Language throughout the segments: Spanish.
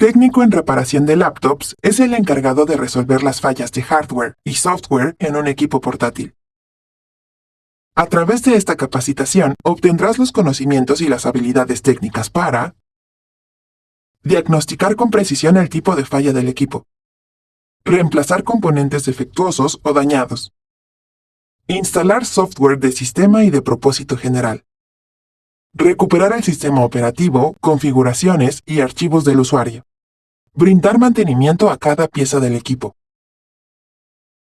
Técnico en reparación de laptops es el encargado de resolver las fallas de hardware y software en un equipo portátil. A través de esta capacitación obtendrás los conocimientos y las habilidades técnicas para diagnosticar con precisión el tipo de falla del equipo, reemplazar componentes defectuosos o dañados, instalar software de sistema y de propósito general, recuperar el sistema operativo, configuraciones y archivos del usuario, brindar mantenimiento a cada pieza del equipo,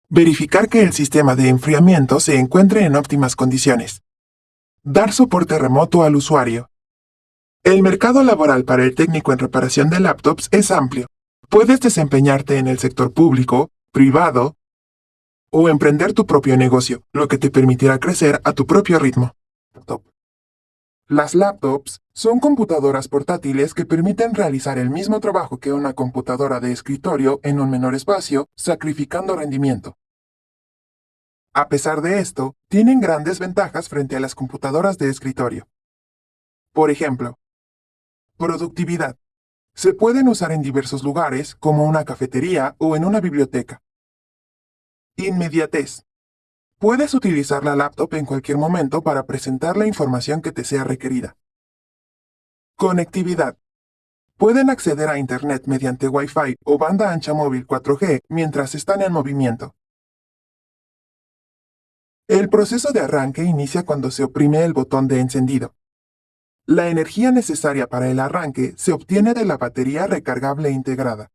verificar que el sistema de enfriamiento se encuentre en óptimas condiciones, dar soporte remoto al usuario. El mercado laboral para el técnico en reparación de laptops es amplio. Puedes desempeñarte en el sector público, privado o emprender tu propio negocio, lo que te permitirá crecer a tu propio ritmo. Las laptops son computadoras portátiles que permiten realizar el mismo trabajo que una computadora de escritorio en un menor espacio, sacrificando rendimiento. A pesar de esto, tienen grandes ventajas frente a las computadoras de escritorio. Por ejemplo, productividad. Se pueden usar en diversos lugares, como una cafetería o en una biblioteca. Inmediatez. Puedes utilizar la laptop en cualquier momento para presentar la información que te sea requerida. Conectividad. Pueden acceder a Internet mediante Wi-Fi o banda ancha móvil 4G mientras están en movimiento. El proceso de arranque inicia cuando se oprime el botón de encendido. La energía necesaria para el arranque se obtiene de la batería recargable integrada.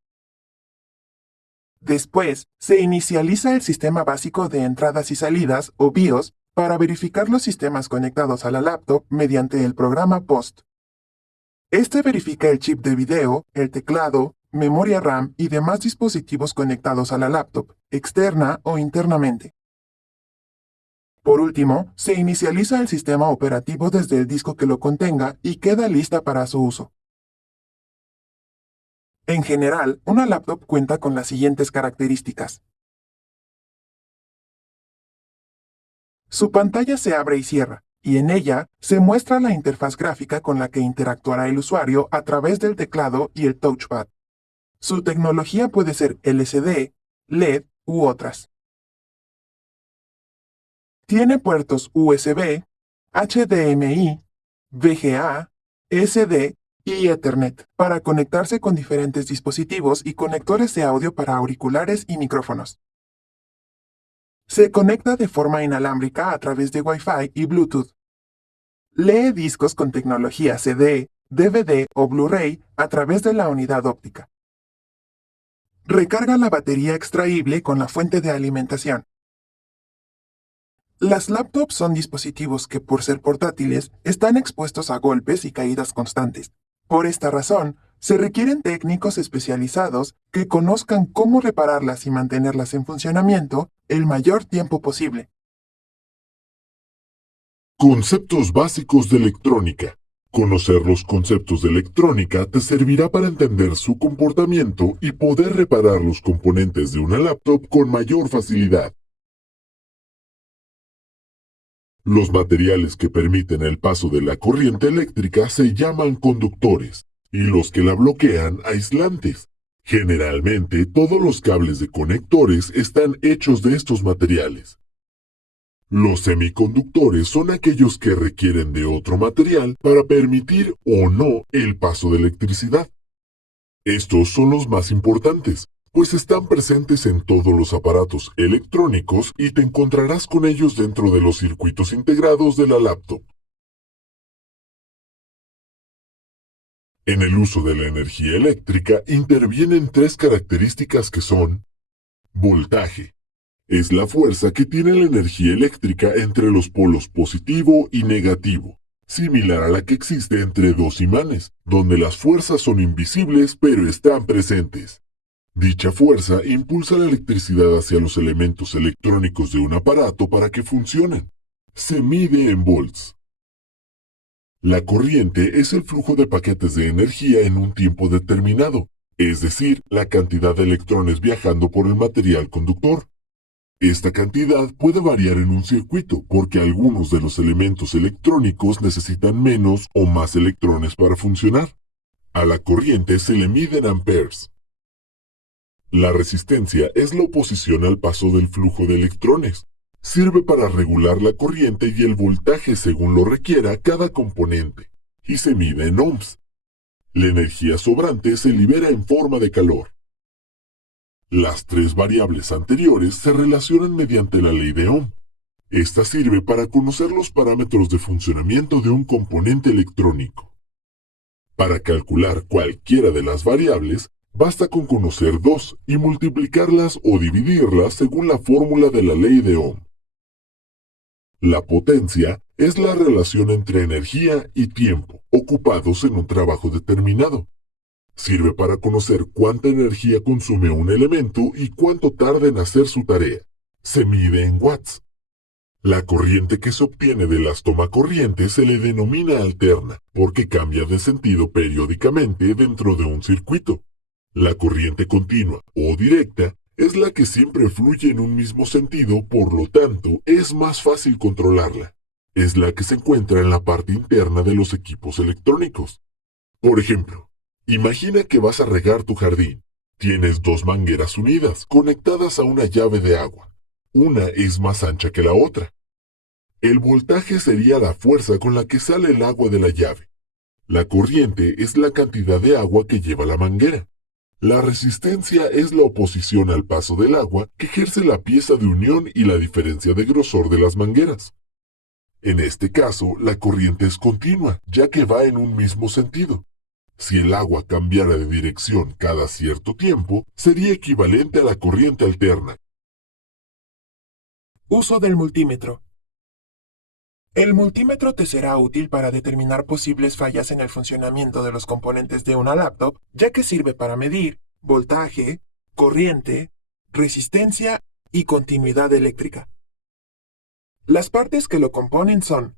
Después, se inicializa el sistema básico de entradas y salidas, o BIOS, para verificar los sistemas conectados a la laptop mediante el programa POST. Este verifica el chip de video, el teclado, memoria RAM y demás dispositivos conectados a la laptop, externa o internamente. Por último, se inicializa el sistema operativo desde el disco que lo contenga y queda lista para su uso. En general, una laptop cuenta con las siguientes características. Su pantalla se abre y cierra, y en ella se muestra la interfaz gráfica con la que interactuará el usuario a través del teclado y el touchpad. Su tecnología puede ser LCD, LED u otras. Tiene puertos USB, HDMI, VGA, SD y Ethernet para conectarse con diferentes dispositivos y conectores de audio para auriculares y micrófonos. Se conecta de forma inalámbrica a través de Wi-Fi y Bluetooth. Lee discos con tecnología CD, DVD o Blu-ray a través de la unidad óptica. Recarga la batería extraíble con la fuente de alimentación. Las laptops son dispositivos que, por ser portátiles, están expuestos a golpes y caídas constantes. Por esta razón, se requieren técnicos especializados que conozcan cómo repararlas y mantenerlas en funcionamiento el mayor tiempo posible. Conceptos básicos de electrónica. Conocer los conceptos de electrónica te servirá para entender su comportamiento y poder reparar los componentes de una laptop con mayor facilidad. Los materiales que permiten el paso de la corriente eléctrica se llaman conductores, y los que la bloquean aislantes. Generalmente, todos los cables de conectores están hechos de estos materiales. Los semiconductores son aquellos que requieren de otro material para permitir o no el paso de electricidad. Estos son los más importantes, pues están presentes en todos los aparatos electrónicos y te encontrarás con ellos dentro de los circuitos integrados de la laptop. En el uso de la energía eléctrica intervienen tres características que son: voltaje. Es la fuerza que tiene la energía eléctrica entre los polos positivo y negativo, similar a la que existe entre dos imanes, donde las fuerzas son invisibles pero están presentes. Dicha fuerza impulsa la electricidad hacia los elementos electrónicos de un aparato para que funcionen. Se mide en volts. La corriente es el flujo de paquetes de energía en un tiempo determinado, es decir, la cantidad de electrones viajando por el material conductor. Esta cantidad puede variar en un circuito porque algunos de los elementos electrónicos necesitan menos o más electrones para funcionar. A la corriente se le mide en amperes. La resistencia es la oposición al paso del flujo de electrones. Sirve para regular la corriente y el voltaje según lo requiera cada componente, y se mide en ohms. La energía sobrante se libera en forma de calor. Las tres variables anteriores se relacionan mediante la ley de Ohm. Esta sirve para conocer los parámetros de funcionamiento de un componente electrónico. Para calcular cualquiera de las variables, basta con conocer dos y multiplicarlas o dividirlas según la fórmula de la ley de Ohm. La potencia es la relación entre energía y tiempo ocupados en un trabajo determinado. Sirve para conocer cuánta energía consume un elemento y cuánto tarda en hacer su tarea. Se mide en watts. La corriente que se obtiene de las tomacorrientes se le denomina alterna, porque cambia de sentido periódicamente dentro de un circuito. La corriente continua o directa es la que siempre fluye en un mismo sentido, por lo tanto, es más fácil controlarla. Es la que se encuentra en la parte interna de los equipos electrónicos. Por ejemplo, imagina que vas a regar tu jardín. Tienes dos mangueras unidas, conectadas a una llave de agua. Una es más ancha que la otra. El voltaje sería la fuerza con la que sale el agua de la llave. La corriente es la cantidad de agua que lleva la manguera. La resistencia es la oposición al paso del agua que ejerce la pieza de unión y la diferencia de grosor de las mangueras. En este caso, la corriente es continua, ya que va en un mismo sentido. Si el agua cambiara de dirección cada cierto tiempo, sería equivalente a la corriente alterna. Uso del multímetro. El multímetro te será útil para determinar posibles fallas en el funcionamiento de los componentes de una laptop, ya que sirve para medir voltaje, corriente, resistencia y continuidad eléctrica. Las partes que lo componen son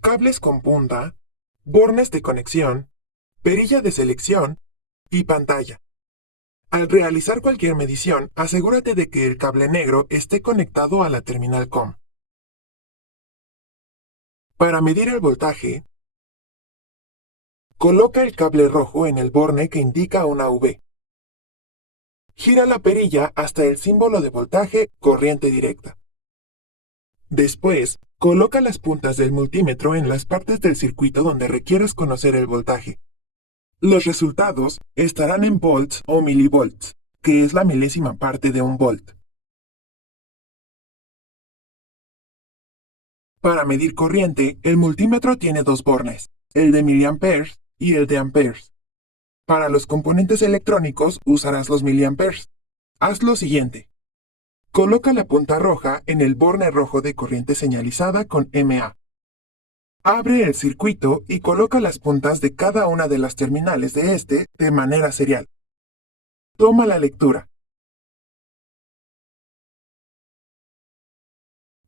cables con punta, bornes de conexión, perilla de selección y pantalla. Al realizar cualquier medición, asegúrate de que el cable negro esté conectado a la terminal COM. Para medir el voltaje, coloca el cable rojo en el borne que indica una V. Gira la perilla hasta el símbolo de voltaje corriente directa. Después, coloca las puntas del multímetro en las partes del circuito donde requieras conocer el voltaje. Los resultados estarán en volts o milivolts, que es la milésima parte de un volt. Para medir corriente, el multímetro tiene dos bornes, el de miliamperes y el de amperes. Para los componentes electrónicos usarás los miliamperes. Haz lo siguiente. Coloca la punta roja en el borne rojo de corriente señalizada con MA. Abre el circuito y coloca las puntas de cada una de las terminales de este de manera serial. Toma la lectura.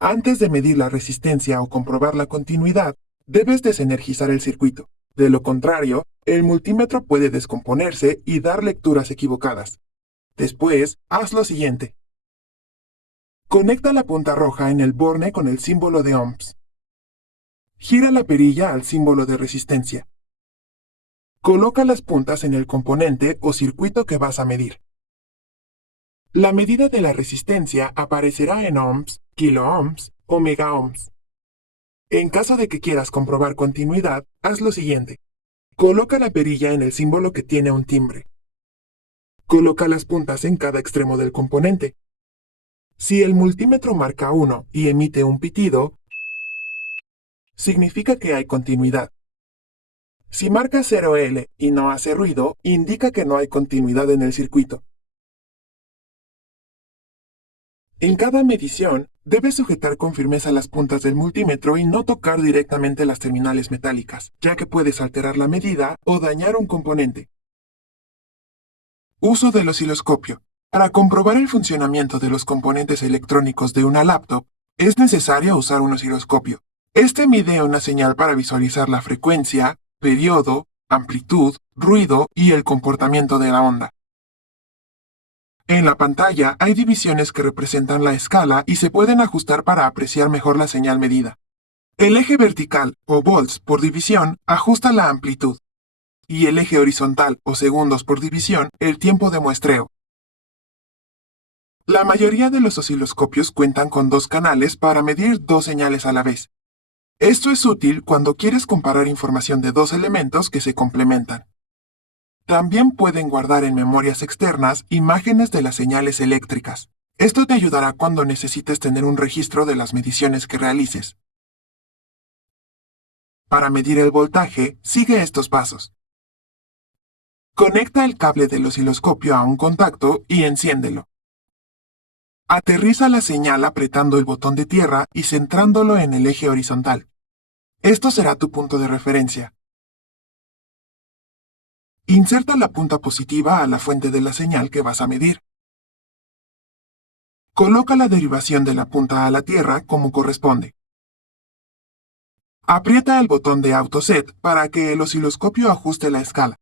Antes de medir la resistencia o comprobar la continuidad, debes desenergizar el circuito. De lo contrario, el multímetro puede descomponerse y dar lecturas equivocadas. Después, haz lo siguiente. Conecta la punta roja en el borne con el símbolo de ohms. Gira la perilla al símbolo de resistencia. Coloca las puntas en el componente o circuito que vas a medir. La medida de la resistencia aparecerá en ohms, kiloohms o megaohms. En caso de que quieras comprobar continuidad, haz lo siguiente. Coloca la perilla en el símbolo que tiene un timbre. Coloca las puntas en cada extremo del componente. Si el multímetro marca 1 y emite un pitido, significa que hay continuidad. Si marca 0L y no hace ruido, indica que no hay continuidad en el circuito. En cada medición, debes sujetar con firmeza las puntas del multímetro y no tocar directamente las terminales metálicas, ya que puedes alterar la medida o dañar un componente. Uso del osciloscopio. Para comprobar el funcionamiento de los componentes electrónicos de una laptop, es necesario usar un osciloscopio. Este mide una señal para visualizar la frecuencia, periodo, amplitud, ruido y el comportamiento de la onda. En la pantalla hay divisiones que representan la escala y se pueden ajustar para apreciar mejor la señal medida. El eje vertical, o volts por división, ajusta la amplitud, y el eje horizontal o segundos por división el tiempo de muestreo. La mayoría de los osciloscopios cuentan con dos canales para medir dos señales a la vez. Esto es útil cuando quieres comparar información de dos elementos que se complementan. También pueden guardar en memorias externas imágenes de las señales eléctricas. Esto te ayudará cuando necesites tener un registro de las mediciones que realices. Para medir el voltaje, sigue estos pasos. Conecta el cable del osciloscopio a un contacto y enciéndelo. Aterriza la señal apretando el botón de tierra y centrándolo en el eje horizontal. Esto será tu punto de referencia. Inserta la punta positiva a la fuente de la señal que vas a medir. Coloca la derivación de la punta a la tierra como corresponde. Aprieta el botón de Autoset para que el osciloscopio ajuste la escala.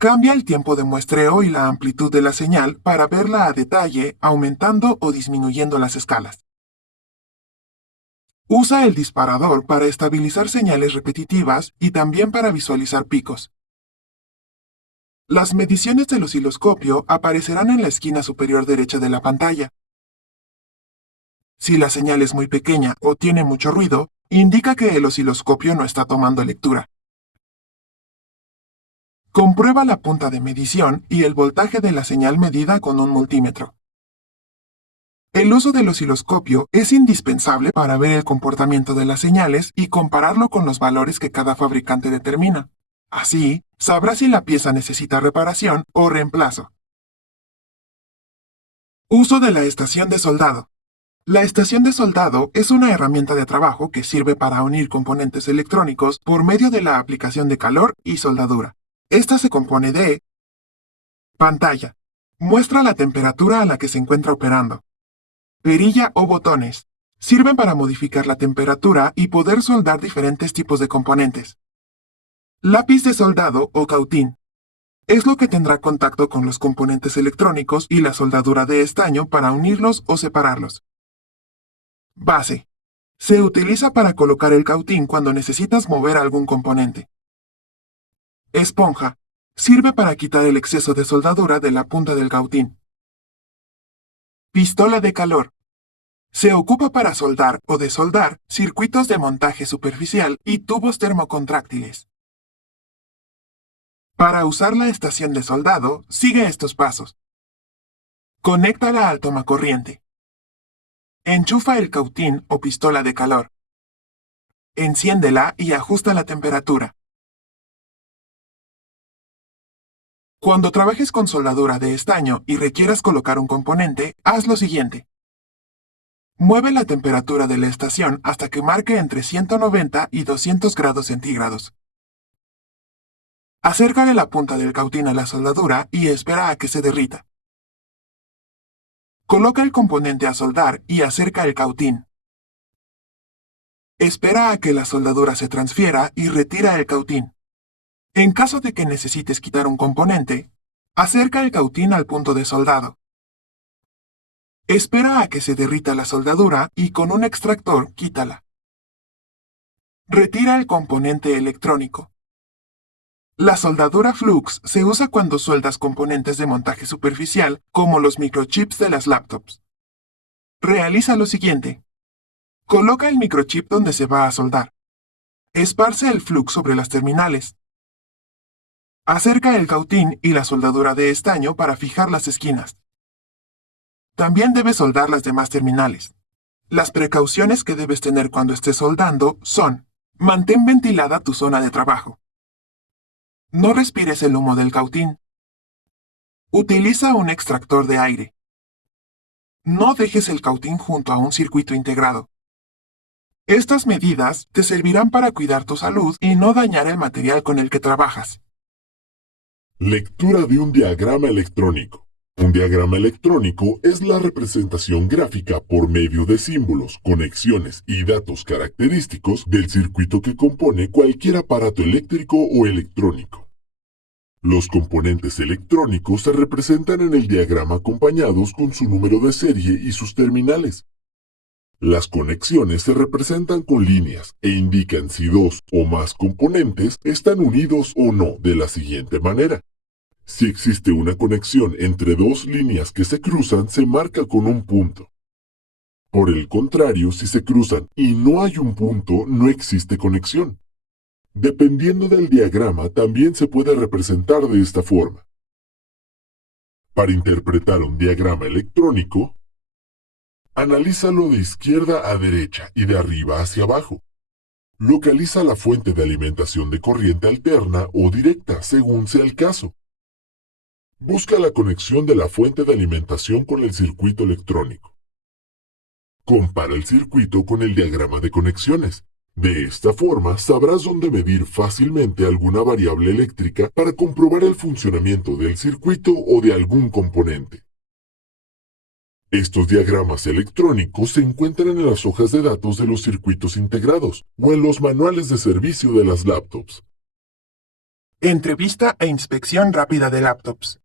Cambia el tiempo de muestreo y la amplitud de la señal para verla a detalle, aumentando o disminuyendo las escalas. Usa el disparador para estabilizar señales repetitivas y también para visualizar picos. Las mediciones del osciloscopio aparecerán en la esquina superior derecha de la pantalla. Si la señal es muy pequeña o tiene mucho ruido, indica que el osciloscopio no está tomando lectura. Comprueba la punta de medición y el voltaje de la señal medida con un multímetro. El uso del osciloscopio es indispensable para ver el comportamiento de las señales y compararlo con los valores que cada fabricante determina. Así, sabrás si la pieza necesita reparación o reemplazo. Uso de la estación de soldado. La estación de soldado es una herramienta de trabajo que sirve para unir componentes electrónicos por medio de la aplicación de calor y soldadura. Esta se compone de pantalla. Muestra la temperatura a la que se encuentra operando. Perilla o botones. Sirven para modificar la temperatura y poder soldar diferentes tipos de componentes. Lápiz de soldado o cautín. Es lo que tendrá contacto con los componentes electrónicos y la soldadura de estaño para unirlos o separarlos. Base. Se utiliza para colocar el cautín cuando necesitas mover algún componente. Esponja. Sirve para quitar el exceso de soldadura de la punta del cautín. Pistola de calor. Se ocupa para soldar o desoldar circuitos de montaje superficial y tubos termocontráctiles. Para usar la estación de soldado, sigue estos pasos. Conéctala al tomacorriente. Enchufa el cautín o pistola de calor. Enciéndela y ajusta la temperatura. Cuando trabajes con soldadura de estaño y requieras colocar un componente, haz lo siguiente. Mueve la temperatura de la estación hasta que marque entre 190 y 200 grados centígrados. Acércale la punta del cautín a la soldadura y espera a que se derrita. Coloca el componente a soldar y acerca el cautín. Espera a que la soldadura se transfiera y retira el cautín. En caso de que necesites quitar un componente, acerca el cautín al punto de soldado. Espera a que se derrita la soldadura y con un extractor quítala. Retira el componente electrónico. La soldadura flux se usa cuando sueldas componentes de montaje superficial como los microchips de las laptops. Realiza lo siguiente. Coloca el microchip donde se va a soldar. Esparce el flux sobre las terminales. Acerca el cautín y la soldadura de estaño para fijar las esquinas. También debes soldar las demás terminales. Las precauciones que debes tener cuando estés soldando son: mantén ventilada tu zona de trabajo. No respires el humo del cautín. Utiliza un extractor de aire. No dejes el cautín junto a un circuito integrado. Estas medidas te servirán para cuidar tu salud y no dañar el material con el que trabajas. Lectura de un diagrama electrónico. Un diagrama electrónico es la representación gráfica por medio de símbolos, conexiones y datos característicos del circuito que compone cualquier aparato eléctrico o electrónico. Los componentes electrónicos se representan en el diagrama acompañados con su número de serie y sus terminales. Las conexiones se representan con líneas e indican si dos o más componentes están unidos o no de la siguiente manera. Si existe una conexión entre dos líneas que se cruzan, se marca con un punto. Por el contrario, si se cruzan y no hay un punto, no existe conexión. Dependiendo del diagrama, también se puede representar de esta forma. Para interpretar un diagrama electrónico, analízalo de izquierda a derecha y de arriba hacia abajo. Localiza la fuente de alimentación de corriente alterna o directa, según sea el caso. Busca la conexión de la fuente de alimentación con el circuito electrónico. Compara el circuito con el diagrama de conexiones. De esta forma, sabrás dónde medir fácilmente alguna variable eléctrica para comprobar el funcionamiento del circuito o de algún componente. Estos diagramas electrónicos se encuentran en las hojas de datos de los circuitos integrados o en los manuales de servicio de las laptops. Entrevista e inspección rápida de laptops.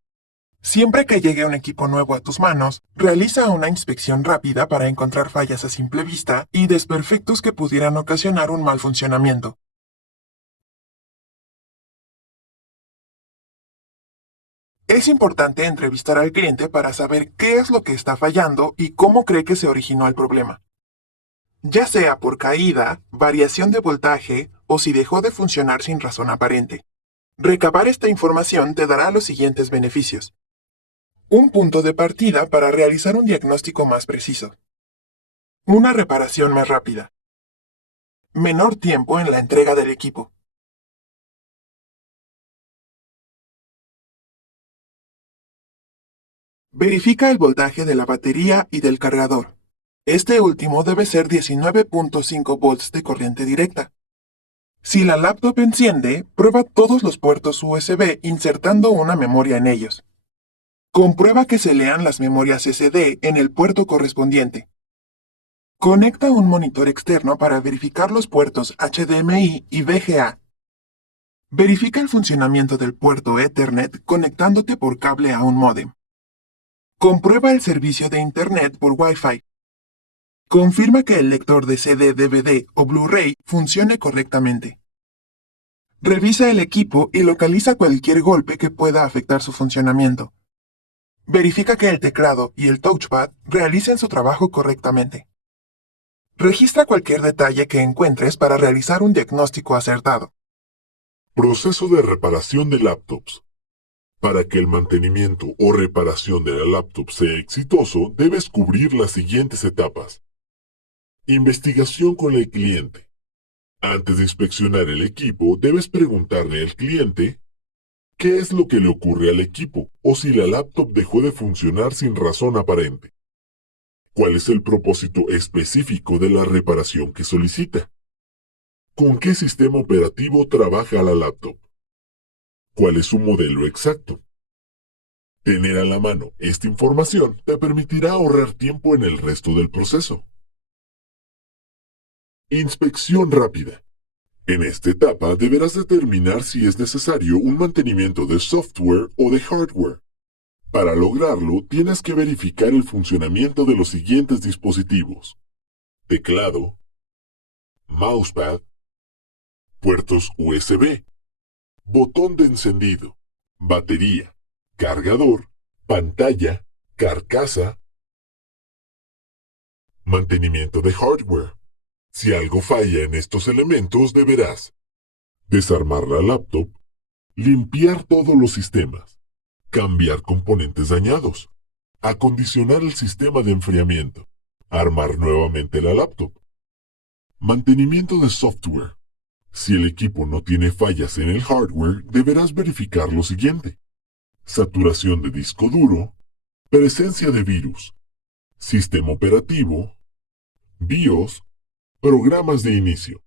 Siempre que llegue un equipo nuevo a tus manos, realiza una inspección rápida para encontrar fallas a simple vista y desperfectos que pudieran ocasionar un mal funcionamiento. Es importante entrevistar al cliente para saber qué es lo que está fallando y cómo cree que se originó el problema. Ya sea por caída, variación de voltaje o si dejó de funcionar sin razón aparente. Recabar esta información te dará los siguientes beneficios. Un punto de partida para realizar un diagnóstico más preciso. Una reparación más rápida. Menor tiempo en la entrega del equipo. Verifica el voltaje de la batería y del cargador. Este último debe ser 19.5 volts de corriente directa. Si la laptop enciende, prueba todos los puertos USB insertando una memoria en ellos. Comprueba que se lean las memorias SD en el puerto correspondiente. Conecta un monitor externo para verificar los puertos HDMI y VGA. Verifica el funcionamiento del puerto Ethernet conectándote por cable a un módem. Comprueba el servicio de Internet por Wi-Fi. Confirma que el lector de CD, DVD o Blu-ray funcione correctamente. Revisa el equipo y localiza cualquier golpe que pueda afectar su funcionamiento. Verifica que el teclado y el touchpad realicen su trabajo correctamente. Registra cualquier detalle que encuentres para realizar un diagnóstico acertado. Proceso de reparación de laptops. Para que el mantenimiento o reparación de la laptop sea exitoso, debes cubrir las siguientes etapas. Investigación con el cliente. Antes de inspeccionar el equipo, debes preguntarle al cliente qué es lo que le ocurre al equipo o si la laptop dejó de funcionar sin razón aparente. ¿Cuál es el propósito específico de la reparación que solicita? ¿Con qué sistema operativo trabaja la laptop? ¿Cuál es su modelo exacto? Tener a la mano esta información te permitirá ahorrar tiempo en el resto del proceso. Inspección rápida. En esta etapa deberás determinar si es necesario un mantenimiento de software o de hardware. Para lograrlo, tienes que verificar el funcionamiento de los siguientes dispositivos: teclado, mousepad, puertos USB, botón de encendido, batería, cargador, pantalla, carcasa. Mantenimiento de hardware. Si algo falla en estos elementos, deberás desarmar la laptop, limpiar todos los sistemas, cambiar componentes dañados, acondicionar el sistema de enfriamiento, armar nuevamente la laptop. Mantenimiento de software. Si el equipo no tiene fallas en el hardware, deberás verificar lo siguiente: saturación de disco duro, presencia de virus, sistema operativo, BIOS, programas de inicio.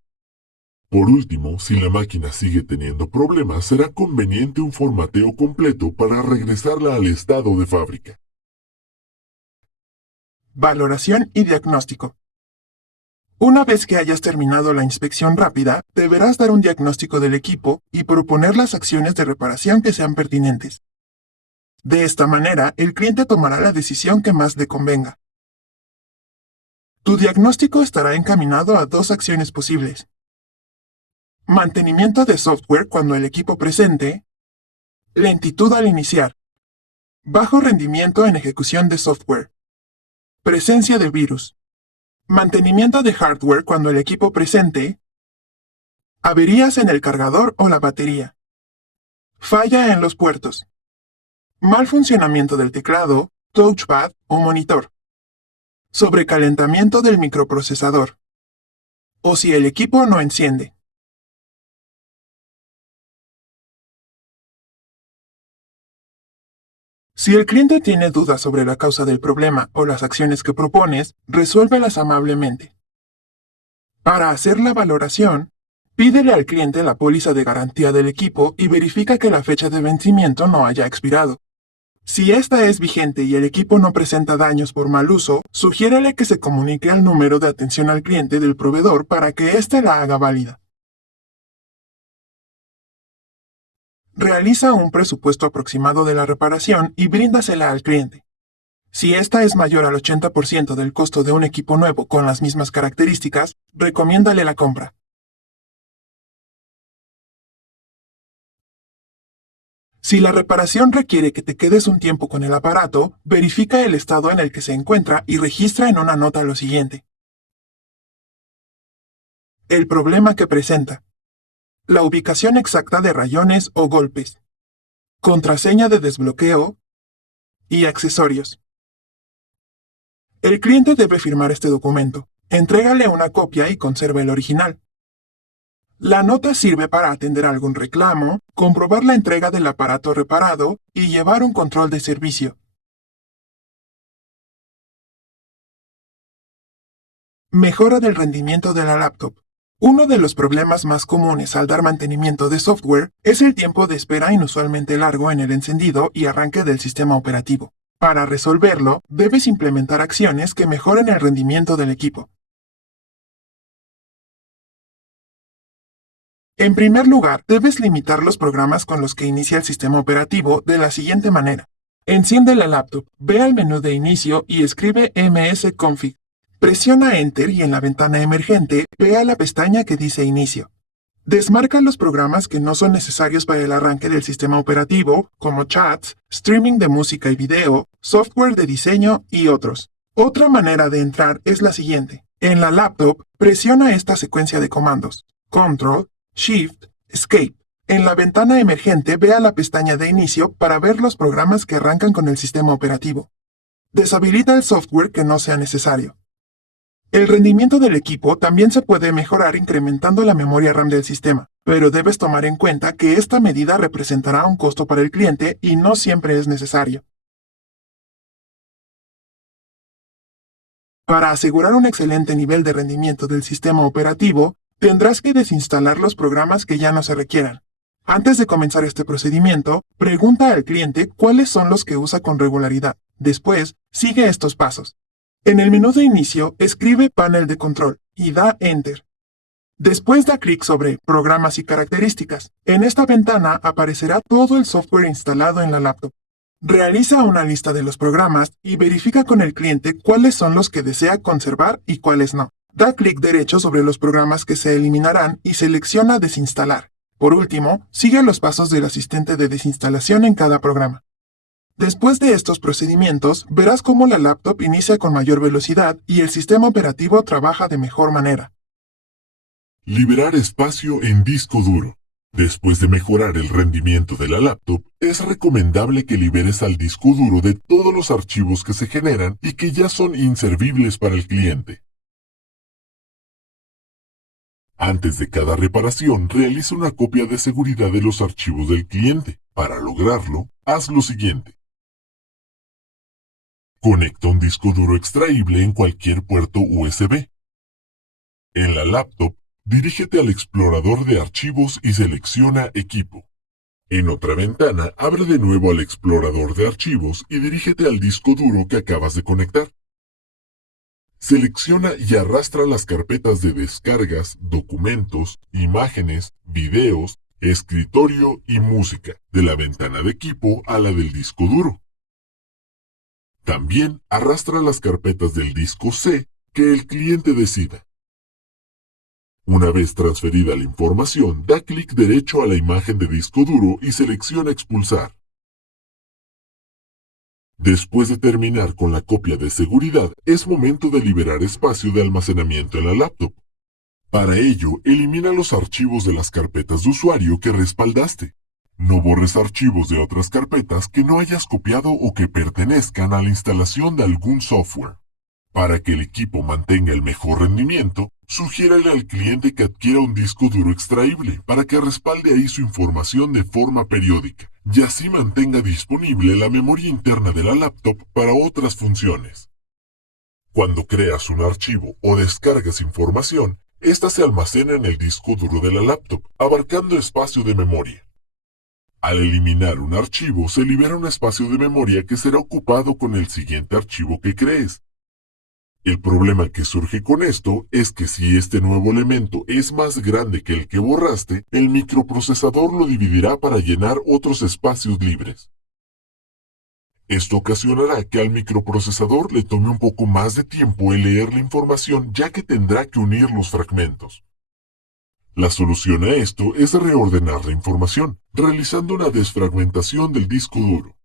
Por último, si la máquina sigue teniendo problemas, será conveniente un formateo completo para regresarla al estado de fábrica. Valoración y diagnóstico. Una vez que hayas terminado la inspección rápida, deberás dar un diagnóstico del equipo y proponer las acciones de reparación que sean pertinentes. De esta manera, el cliente tomará la decisión que más le convenga. Tu diagnóstico estará encaminado a dos acciones posibles. Mantenimiento de software cuando el equipo presente, lentitud al iniciar, bajo rendimiento en ejecución de software, presencia de virus, mantenimiento de hardware cuando el equipo presente, averías en el cargador o la batería, falla en los puertos, mal funcionamiento del teclado, touchpad o monitor, sobrecalentamiento del microprocesador, o si el equipo no enciende. Si el cliente tiene dudas sobre la causa del problema o las acciones que propones, resuélvelas amablemente. Para hacer la valoración, pídele al cliente la póliza de garantía del equipo y verifica que la fecha de vencimiento no haya expirado. Si esta es vigente y el equipo no presenta daños por mal uso, sugiérele que se comunique al número de atención al cliente del proveedor para que éste la haga válida. Realiza un presupuesto aproximado de la reparación y bríndasela al cliente. Si esta es mayor al 80% del costo de un equipo nuevo con las mismas características, recomiéndale la compra. Si la reparación requiere que te quedes un tiempo con el aparato, verifica el estado en el que se encuentra y registra en una nota lo siguiente. El problema que presenta. La ubicación exacta de rayones o golpes. Contraseña de desbloqueo y accesorios. El cliente debe firmar este documento. Entrégale una copia y conserva el original. La nota sirve para atender algún reclamo, comprobar la entrega del aparato reparado y llevar un control de servicio. Mejora del rendimiento de la laptop. Uno de los problemas más comunes al dar mantenimiento de software es el tiempo de espera inusualmente largo en el encendido y arranque del sistema operativo. Para resolverlo, debes implementar acciones que mejoren el rendimiento del equipo. En primer lugar, debes limitar los programas con los que inicia el sistema operativo de la siguiente manera. Enciende la laptop, ve al menú de inicio y escribe msconfig. Presiona Enter y en la ventana emergente ve a la pestaña que dice Inicio. Desmarca los programas que no son necesarios para el arranque del sistema operativo, como chats, streaming de música y video, software de diseño y otros. Otra manera de entrar es la siguiente. En la laptop, presiona esta secuencia de comandos. Control, Shift, Escape. En la ventana emergente ve a la pestaña de inicio para ver los programas que arrancan con el sistema operativo. Deshabilita el software que no sea necesario. El rendimiento del equipo también se puede mejorar incrementando la memoria RAM del sistema, pero debes tomar en cuenta que esta medida representará un costo para el cliente y no siempre es necesario. Para asegurar un excelente nivel de rendimiento del sistema operativo, tendrás que desinstalar los programas que ya no se requieran. Antes de comenzar este procedimiento, pregunta al cliente cuáles son los que usa con regularidad. Después, sigue estos pasos. En el menú de inicio, escribe Panel de control y da Enter. Después da clic sobre Programas y características. En esta ventana aparecerá todo el software instalado en la laptop. Realiza una lista de los programas y verifica con el cliente cuáles son los que desea conservar y cuáles no. Da clic derecho sobre los programas que se eliminarán y selecciona Desinstalar. Por último, sigue los pasos del asistente de desinstalación en cada programa. Después de estos procedimientos, verás cómo la laptop inicia con mayor velocidad y el sistema operativo trabaja de mejor manera. Liberar espacio en disco duro. Después de mejorar el rendimiento de la laptop, es recomendable que liberes al disco duro de todos los archivos que se generan y que ya son inservibles para el cliente. Antes de cada reparación, realiza una copia de seguridad de los archivos del cliente. Para lograrlo, haz lo siguiente. Conecta un disco duro extraíble en cualquier puerto USB. En la laptop, dirígete al explorador de archivos y selecciona Equipo. En otra ventana, abre de nuevo al explorador de archivos y dirígete al disco duro que acabas de conectar. Selecciona y arrastra las carpetas de descargas, documentos, imágenes, videos, escritorio y música de la ventana de equipo a la del disco duro. También arrastra las carpetas del disco C que el cliente decida. Una vez transferida la información, da clic derecho a la imagen de disco duro y selecciona expulsar. Después de terminar con la copia de seguridad, es momento de liberar espacio de almacenamiento en la laptop. Para ello, elimina los archivos de las carpetas de usuario que respaldaste. No borres archivos de otras carpetas que no hayas copiado o que pertenezcan a la instalación de algún software. Para que el equipo mantenga el mejor rendimiento, sugiérale al cliente que adquiera un disco duro extraíble para que respalde ahí su información de forma periódica y así mantenga disponible la memoria interna de la laptop para otras funciones. Cuando creas un archivo o descargas información, esta se almacena en el disco duro de la laptop, abarcando espacio de memoria. Al eliminar un archivo, se libera un espacio de memoria que será ocupado con el siguiente archivo que crees. El problema que surge con esto es que si este nuevo elemento es más grande que el que borraste, el microprocesador lo dividirá para llenar otros espacios libres. Esto ocasionará que al microprocesador le tome un poco más de tiempo el leer la información, ya que tendrá que unir los fragmentos. La solución a esto es reordenar la información, realizando una desfragmentación del disco duro.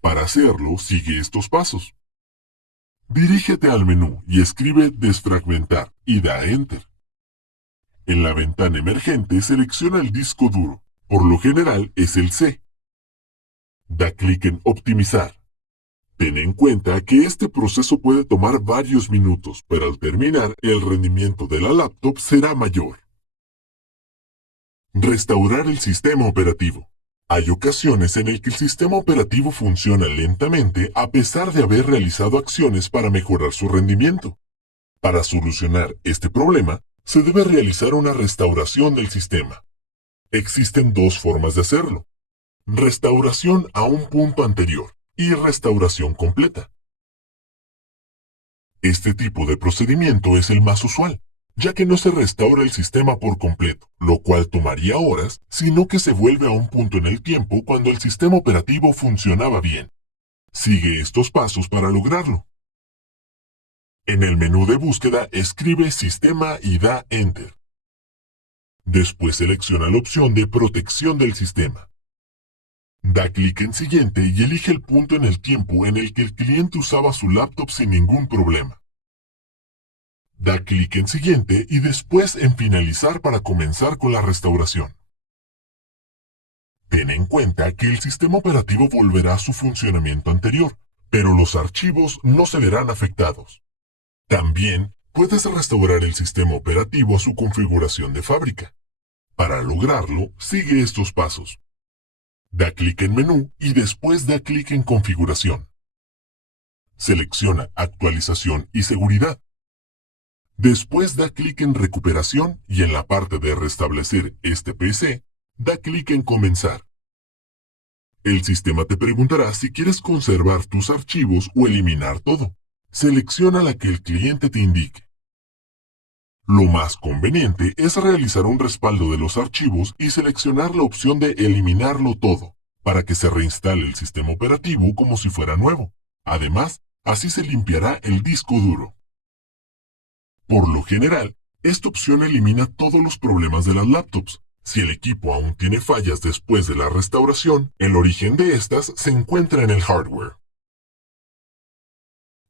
Para hacerlo, sigue estos pasos. Dirígete al menú y escribe Desfragmentar y da Enter. En la ventana emergente selecciona el disco duro, por lo general es el C. Da clic en Optimizar. Ten en cuenta que este proceso puede tomar varios minutos, pero al terminar, el rendimiento de la laptop será mayor. Restaurar el sistema operativo. Hay ocasiones en las que el sistema operativo funciona lentamente a pesar de haber realizado acciones para mejorar su rendimiento. Para solucionar este problema, se debe realizar una restauración del sistema. Existen dos formas de hacerlo: restauración a un punto anterior y restauración completa. Este tipo de procedimiento es el más usual, ya que no se restaura el sistema por completo, lo cual tomaría horas, sino que se vuelve a un punto en el tiempo cuando el sistema operativo funcionaba bien. Sigue estos pasos para lograrlo. En el menú de búsqueda escribe Sistema y da Enter. Después selecciona la opción de Protección del sistema. Da clic en Siguiente y elige el punto en el tiempo en el que el cliente usaba su laptop sin ningún problema. Da clic en Siguiente y después en Finalizar para comenzar con la restauración. Ten en cuenta que el sistema operativo volverá a su funcionamiento anterior, pero los archivos no se verán afectados. También puedes restaurar el sistema operativo a su configuración de fábrica. Para lograrlo, sigue estos pasos. Da clic en Menú y después da clic en Configuración. Selecciona Actualización y Seguridad. Después da clic en Recuperación y en la parte de Restablecer este PC, da clic en Comenzar. El sistema te preguntará si quieres conservar tus archivos o eliminar todo. Selecciona la que el cliente te indique. Lo más conveniente es realizar un respaldo de los archivos y seleccionar la opción de eliminarlo todo, para que se reinstale el sistema operativo como si fuera nuevo. Además, así se limpiará el disco duro. Por lo general, esta opción elimina todos los problemas de las laptops. Si el equipo aún tiene fallas después de la restauración, el origen de estas se encuentra en el hardware.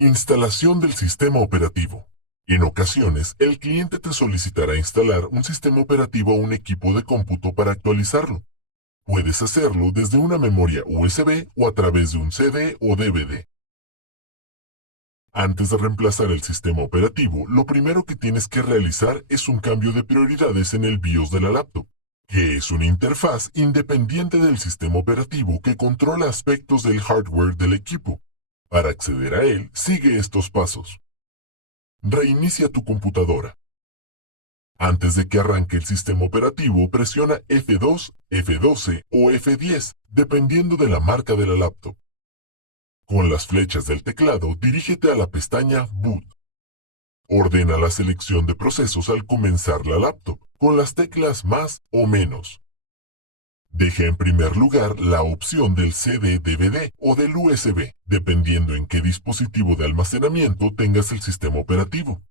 Instalación del sistema operativo. En ocasiones, el cliente te solicitará instalar un sistema operativo a un equipo de cómputo para actualizarlo. Puedes hacerlo desde una memoria USB o a través de un CD o DVD. Antes de reemplazar el sistema operativo, lo primero que tienes que realizar es un cambio de prioridades en el BIOS de la laptop, que es una interfaz independiente del sistema operativo que controla aspectos del hardware del equipo. Para acceder a él, sigue estos pasos. Reinicia tu computadora. Antes de que arranque el sistema operativo, presiona F2, F12 o F10, dependiendo de la marca de la laptop. Con las flechas del teclado, dirígete a la pestaña Boot. Ordena la selección de procesos al comenzar la laptop, con las teclas más o menos. Deja en primer lugar la opción del CD-DVD o del USB, dependiendo en qué dispositivo de almacenamiento tengas el sistema operativo.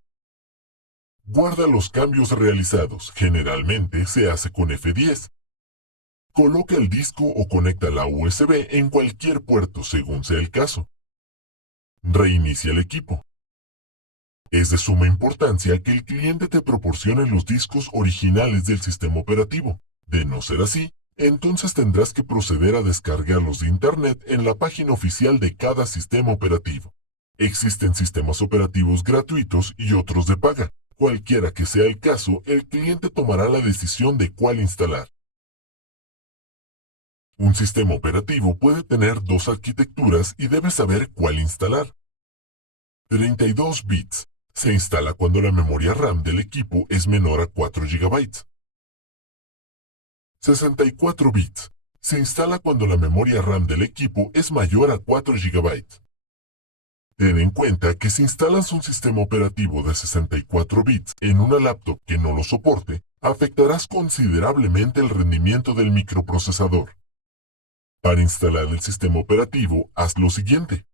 Guarda los cambios realizados, generalmente se hace con F10. Coloca el disco o conecta la USB en cualquier puerto según sea el caso. Reinicia el equipo. Es de suma importancia que el cliente te proporcione los discos originales del sistema operativo. De no ser así, entonces tendrás que proceder a descargarlos de Internet en la página oficial de cada sistema operativo. Existen sistemas operativos gratuitos y otros de paga. Cualquiera que sea el caso, el cliente tomará la decisión de cuál instalar. Un sistema operativo puede tener dos arquitecturas y debes saber cuál instalar. 32 bits. Se instala cuando la memoria RAM del equipo es menor a 4 GB. 64 bits. Se instala cuando la memoria RAM del equipo es mayor a 4 GB. Ten en cuenta que si instalas un sistema operativo de 64 bits en una laptop que no lo soporte, afectarás considerablemente el rendimiento del microprocesador. Para instalar el sistema operativo, haz lo siguiente.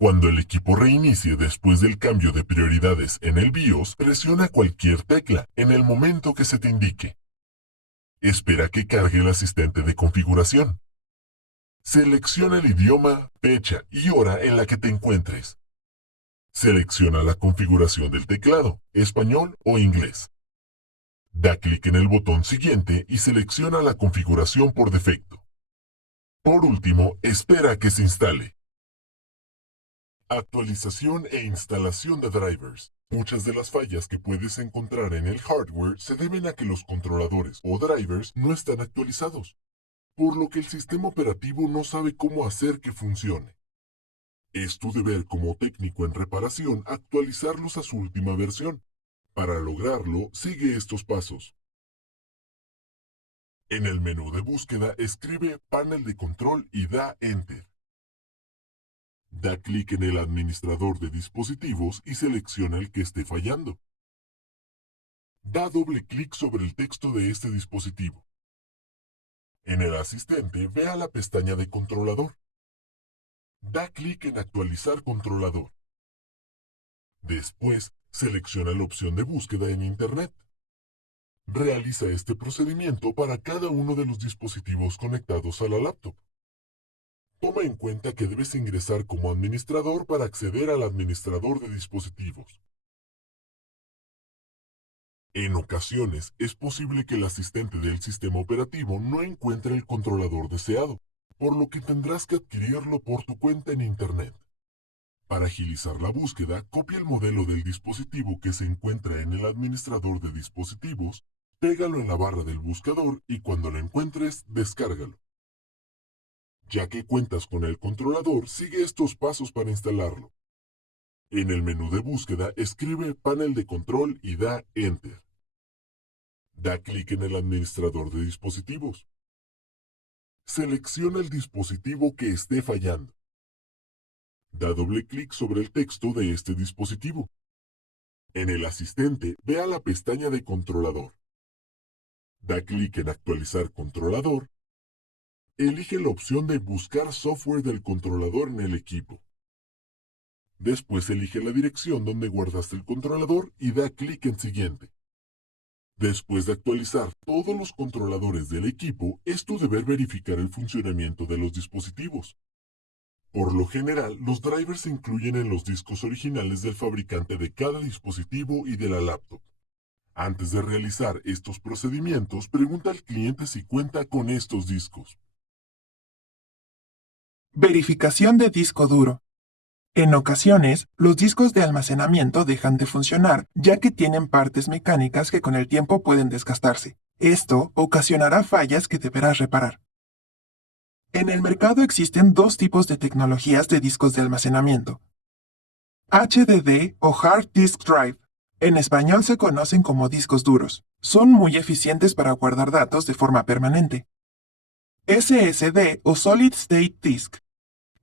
Cuando el equipo reinicie después del cambio de prioridades en el BIOS, presiona cualquier tecla en el momento que se te indique. Espera que cargue el asistente de configuración. Selecciona el idioma, fecha y hora en la que te encuentres. Selecciona la configuración del teclado, español o inglés. Da clic en el botón siguiente y selecciona la configuración por defecto. Por último, espera a que se instale. Actualización e instalación de drivers. Muchas de las fallas que puedes encontrar en el hardware se deben a que los controladores o drivers no están actualizados, por lo que el sistema operativo no sabe cómo hacer que funcione. Es tu deber como técnico en reparación actualizarlos a su última versión. Para lograrlo, sigue estos pasos. En el menú de búsqueda, escribe panel de control y da Enter. Da clic en el administrador de dispositivos y selecciona el que esté fallando. Da doble clic sobre el texto de este dispositivo. En el asistente, ve a la pestaña de controlador. Da clic en Actualizar controlador. Después, selecciona la opción de búsqueda en Internet. Realiza este procedimiento para cada uno de los dispositivos conectados a la laptop. Toma en cuenta que debes ingresar como administrador para acceder al administrador de dispositivos. En ocasiones, es posible que el asistente del sistema operativo no encuentre el controlador deseado, por lo que tendrás que adquirirlo por tu cuenta en Internet. Para agilizar la búsqueda, copia el modelo del dispositivo que se encuentra en el administrador de dispositivos, pégalo en la barra del buscador y cuando lo encuentres, descárgalo. Ya que cuentas con el controlador, sigue estos pasos para instalarlo. En el menú de búsqueda, escribe panel de control y da Enter. Da clic en el administrador de dispositivos. Selecciona el dispositivo que esté fallando. Da doble clic sobre el texto de este dispositivo. En el asistente, ve a la pestaña de controlador. Da clic en Actualizar controlador. Elige la opción de Buscar software del controlador en el equipo. Después elige la dirección donde guardaste el controlador y da clic en Siguiente. Después de actualizar todos los controladores del equipo, es tu deber verificar el funcionamiento de los dispositivos. Por lo general, los drivers se incluyen en los discos originales del fabricante de cada dispositivo y de la laptop. Antes de realizar estos procedimientos, pregunta al cliente si cuenta con estos discos. Verificación de disco duro. En ocasiones, los discos de almacenamiento dejan de funcionar, ya que tienen partes mecánicas que con el tiempo pueden desgastarse. Esto ocasionará fallas que deberás reparar. En el mercado existen dos tipos de tecnologías de discos de almacenamiento: HDD o Hard Disk Drive. En español se conocen como discos duros. Son muy eficientes para guardar datos de forma permanente. SSD o Solid State Disk.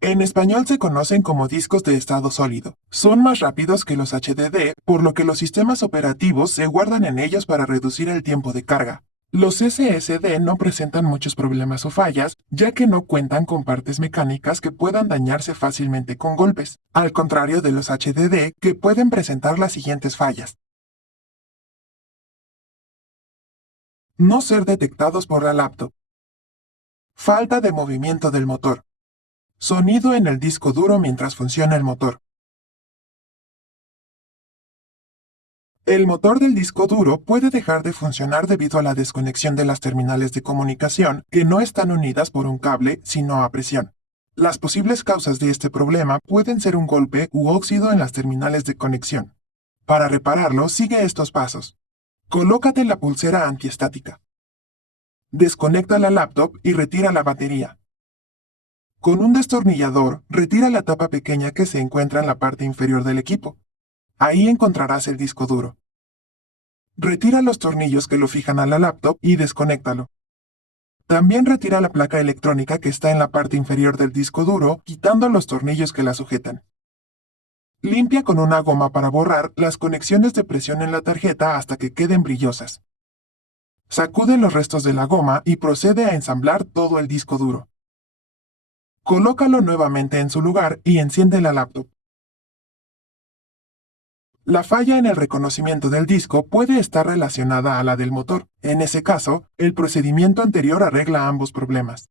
En español se conocen como discos de estado sólido. Son más rápidos que los HDD, por lo que los sistemas operativos se guardan en ellos para reducir el tiempo de carga. Los SSD no presentan muchos problemas o fallas, ya que no cuentan con partes mecánicas que puedan dañarse fácilmente con golpes, al contrario de los HDD, que pueden presentar las siguientes fallas. No ser detectados por la laptop. Falta de movimiento del motor. Sonido en el disco duro mientras funciona el motor. El motor del disco duro puede dejar de funcionar debido a la desconexión de las terminales de comunicación que no están unidas por un cable, sino a presión. Las posibles causas de este problema pueden ser un golpe u óxido en las terminales de conexión. Para repararlo, sigue estos pasos. Colócate la pulsera antiestática. Desconecta la laptop y retira la batería. Con un destornillador, retira la tapa pequeña que se encuentra en la parte inferior del equipo. Ahí encontrarás el disco duro. Retira los tornillos que lo fijan a la laptop y desconéctalo. También retira la placa electrónica que está en la parte inferior del disco duro, quitando los tornillos que la sujetan. Limpia con una goma para borrar las conexiones de presión en la tarjeta hasta que queden brillosas. Sacude los restos de la goma y procede a ensamblar todo el disco duro. Colócalo nuevamente en su lugar y enciende la laptop. La falla en el reconocimiento del disco puede estar relacionada a la del motor. En ese caso, el procedimiento anterior arregla ambos problemas.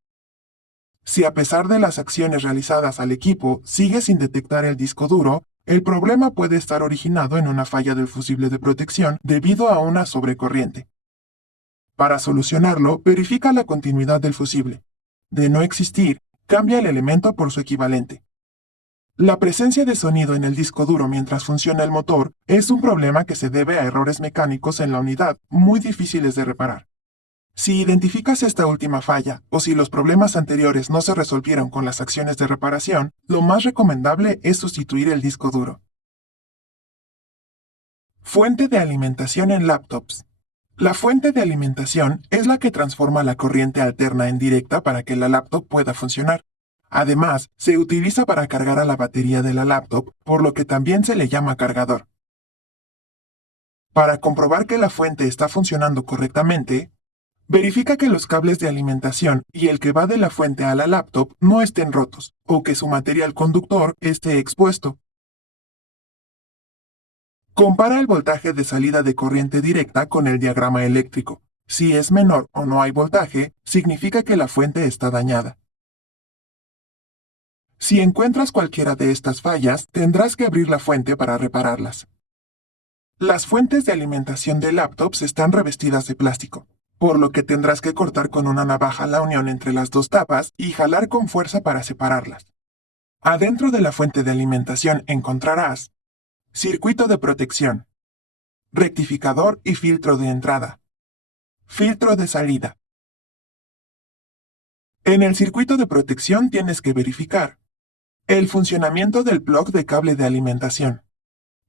Si a pesar de las acciones realizadas al equipo sigue sin detectar el disco duro, el problema puede estar originado en una falla del fusible de protección debido a una sobrecorriente. Para solucionarlo, verifica la continuidad del fusible. De no existir, cambia el elemento por su equivalente. La presencia de sonido en el disco duro mientras funciona el motor es un problema que se debe a errores mecánicos en la unidad muy difíciles de reparar. Si identificas esta última falla o si los problemas anteriores no se resolvieron con las acciones de reparación, lo más recomendable es sustituir el disco duro. Fuente de alimentación en laptops. La fuente de alimentación es la que transforma la corriente alterna en directa para que la laptop pueda funcionar. Además, se utiliza para cargar a la batería de la laptop, por lo que también se le llama cargador. Para comprobar que la fuente está funcionando correctamente, verifica que los cables de alimentación y el que va de la fuente a la laptop no estén rotos, o que su material conductor esté expuesto. Compara el voltaje de salida de corriente directa con el diagrama eléctrico. Si es menor o no hay voltaje, significa que la fuente está dañada. Si encuentras cualquiera de estas fallas, tendrás que abrir la fuente para repararlas. Las fuentes de alimentación de laptops están revestidas de plástico, por lo que tendrás que cortar con una navaja la unión entre las dos tapas y jalar con fuerza para separarlas. Adentro de la fuente de alimentación encontrarás circuito de protección, rectificador y filtro de entrada, filtro de salida. En el circuito de protección tienes que verificar el funcionamiento del plug de cable de alimentación.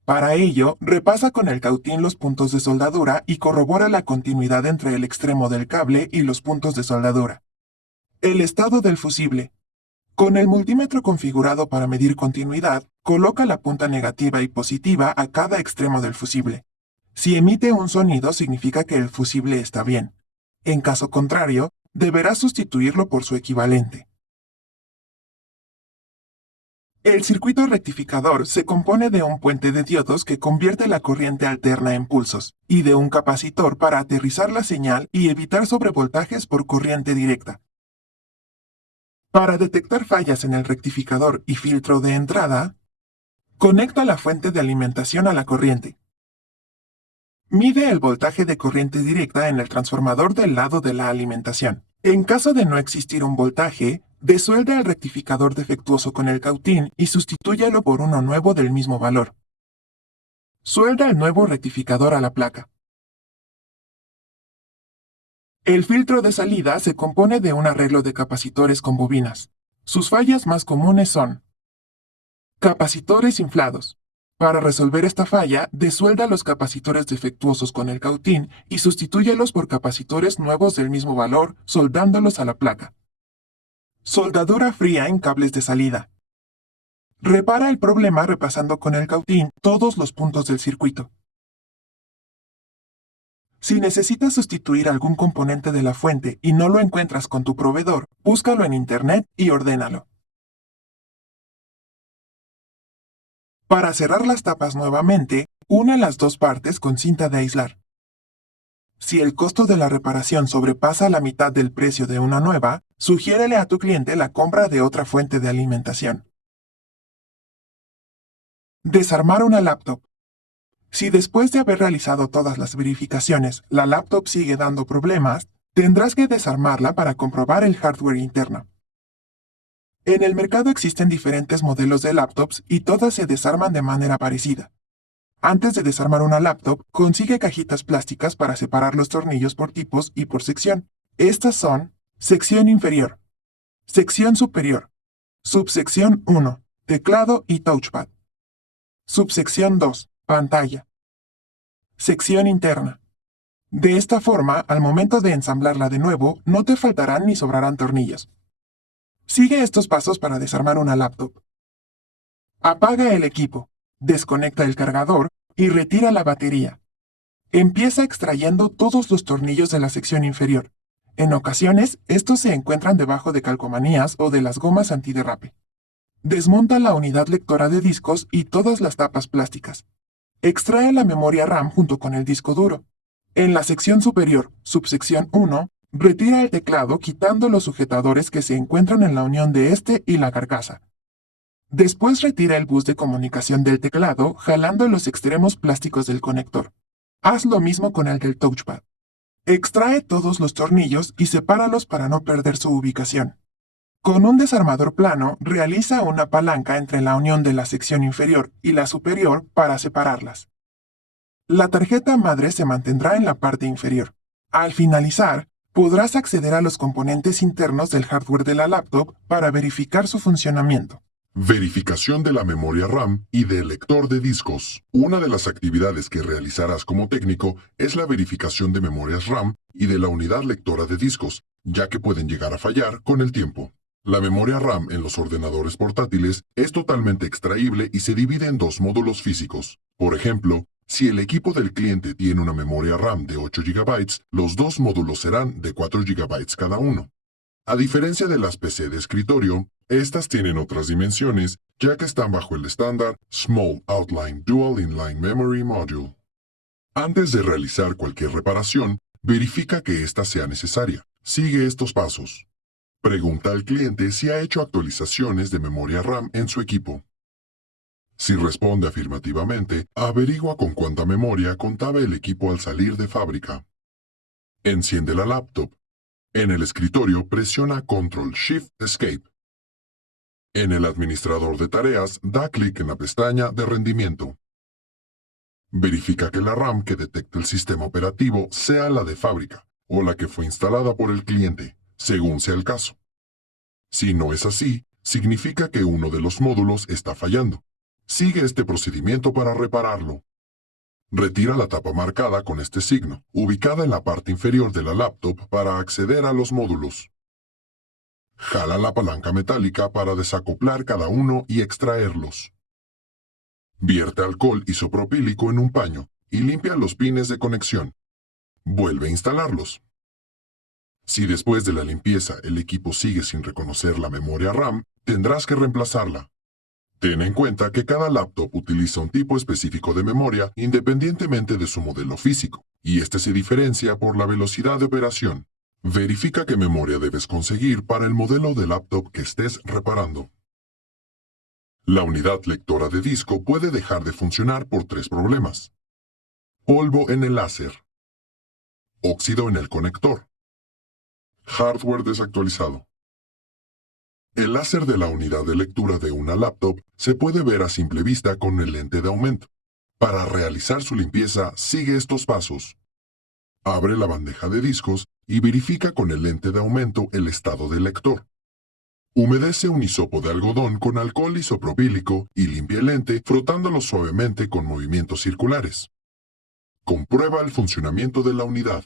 Para ello, repasa con el cautín los puntos de soldadura y corrobora la continuidad entre el extremo del cable y los puntos de soldadura. El estado del fusible. Con el multímetro configurado para medir continuidad, coloca la punta negativa y positiva a cada extremo del fusible. Si emite un sonido, significa que el fusible está bien. En caso contrario, deberás sustituirlo por su equivalente. El circuito rectificador se compone de un puente de diodos que convierte la corriente alterna en pulsos, y de un capacitor para aterrizar la señal y evitar sobrevoltajes por corriente directa. Para detectar fallas en el rectificador y filtro de entrada, conecta la fuente de alimentación a la corriente. Mide el voltaje de corriente directa en el transformador del lado de la alimentación. En caso de no existir un voltaje, desuelda el rectificador defectuoso con el cautín y sustitúyalo por uno nuevo del mismo valor. Suelda el nuevo rectificador a la placa. El filtro de salida se compone de un arreglo de capacitores con bobinas. Sus fallas más comunes son capacitores inflados. Para resolver esta falla, desuelda los capacitores defectuosos con el cautín y sustitúyelos por capacitores nuevos del mismo valor, soldándolos a la placa. Soldadura fría en cables de salida. Repara el problema repasando con el cautín todos los puntos del circuito. Si necesitas sustituir algún componente de la fuente y no lo encuentras con tu proveedor, búscalo en Internet y ordénalo. Para cerrar las tapas nuevamente, une las dos partes con cinta de aislar. Si el costo de la reparación sobrepasa la mitad del precio de una nueva, sugiérele a tu cliente la compra de otra fuente de alimentación. Desarmar una laptop. Si después de haber realizado todas las verificaciones, la laptop sigue dando problemas, tendrás que desarmarla para comprobar el hardware interno. En el mercado existen diferentes modelos de laptops y todas se desarman de manera parecida. Antes de desarmar una laptop, consigue cajitas plásticas para separar los tornillos por tipos y por sección. Estas son: sección inferior, sección superior, subsección 1, teclado y touchpad, subsección 2, pantalla, sección interna. De esta forma, al momento de ensamblarla de nuevo, no te faltarán ni sobrarán tornillos. Sigue estos pasos para desarmar una laptop. Apaga el equipo, desconecta el cargador y retira la batería. Empieza extrayendo todos los tornillos de la sección inferior. En ocasiones, estos se encuentran debajo de calcomanías o de las gomas antiderrape. Desmonta la unidad lectora de discos y todas las tapas plásticas. Extrae la memoria RAM junto con el disco duro. En la sección superior, subsección 1, retira el teclado quitando los sujetadores que se encuentran en la unión de este y la carcasa. Después retira el bus de comunicación del teclado jalando los extremos plásticos del conector. Haz lo mismo con el del touchpad. Extrae todos los tornillos y sepáralos para no perder su ubicación. Con un desarmador plano, realiza una palanca entre la unión de la sección inferior y la superior para separarlas. La tarjeta madre se mantendrá en la parte inferior. Al finalizar, podrás acceder a los componentes internos del hardware de la laptop para verificar su funcionamiento. Verificación de la memoria RAM y del lector de discos. Una de las actividades que realizarás como técnico es la verificación de memorias RAM y de la unidad lectora de discos, ya que pueden llegar a fallar con el tiempo. La memoria RAM en los ordenadores portátiles es totalmente extraíble y se divide en dos módulos físicos. Por ejemplo, si el equipo del cliente tiene una memoria RAM de 8 GB, los dos módulos serán de 4 GB cada uno. A diferencia de las PC de escritorio, estas tienen otras dimensiones, ya que están bajo el estándar Small Outline Dual Inline Memory Module. Antes de realizar cualquier reparación, verifica que ésta sea necesaria. Sigue estos pasos. Pregunta al cliente si ha hecho actualizaciones de memoria RAM en su equipo. Si responde afirmativamente, averigua con cuánta memoria contaba el equipo al salir de fábrica. Enciende la laptop. En el escritorio presiona Ctrl-Shift-Escape. En el administrador de tareas, da clic en la pestaña de rendimiento. Verifica que la RAM que detecta el sistema operativo sea la de fábrica o la que fue instalada por el cliente, según sea el caso. Si no es así, significa que uno de los módulos está fallando. Sigue este procedimiento para repararlo. Retira la tapa marcada con este signo, ubicada en la parte inferior de la laptop para acceder a los módulos. Jala la palanca metálica para desacoplar cada uno y extraerlos. Vierte alcohol isopropílico en un paño y limpia los pines de conexión. Vuelve a instalarlos. Si después de la limpieza el equipo sigue sin reconocer la memoria RAM, tendrás que reemplazarla. Ten en cuenta que cada laptop utiliza un tipo específico de memoria independientemente de su modelo físico, y este se diferencia por la velocidad de operación. Verifica qué memoria debes conseguir para el modelo de laptop que estés reparando. La unidad lectora de disco puede dejar de funcionar por tres problemas: polvo en el láser, óxido en el conector, hardware desactualizado. El láser de la unidad de lectura de una laptop se puede ver a simple vista con el lente de aumento. Para realizar su limpieza, sigue estos pasos. Abre la bandeja de discos y verifica con el lente de aumento el estado del lector. Humedece un hisopo de algodón con alcohol isopropílico y limpia el lente frotándolo suavemente con movimientos circulares. Comprueba el funcionamiento de la unidad.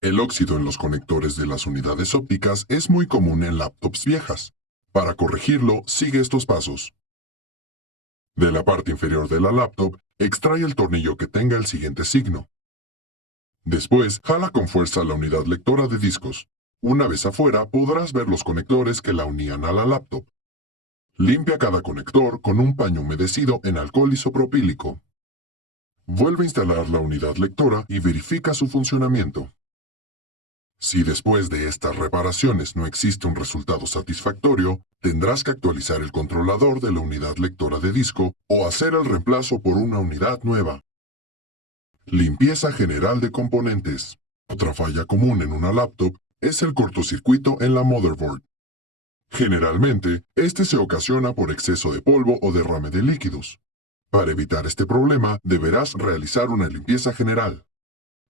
El óxido en los conectores de las unidades ópticas es muy común en laptops viejas. Para corregirlo, sigue estos pasos. De la parte inferior de la laptop, extrae el tornillo que tenga el siguiente signo. Después, jala con fuerza la unidad lectora de discos. Una vez afuera, podrás ver los conectores que la unían a la laptop. Limpia cada conector con un paño humedecido en alcohol isopropílico. Vuelve a instalar la unidad lectora y verifica su funcionamiento. Si después de estas reparaciones no existe un resultado satisfactorio, tendrás que actualizar el controlador de la unidad lectora de disco o hacer el reemplazo por una unidad nueva. Limpieza general de componentes. Otra falla común en una laptop es el cortocircuito en la motherboard. Generalmente, este se ocasiona por exceso de polvo o derrame de líquidos. Para evitar este problema, deberás realizar una limpieza general.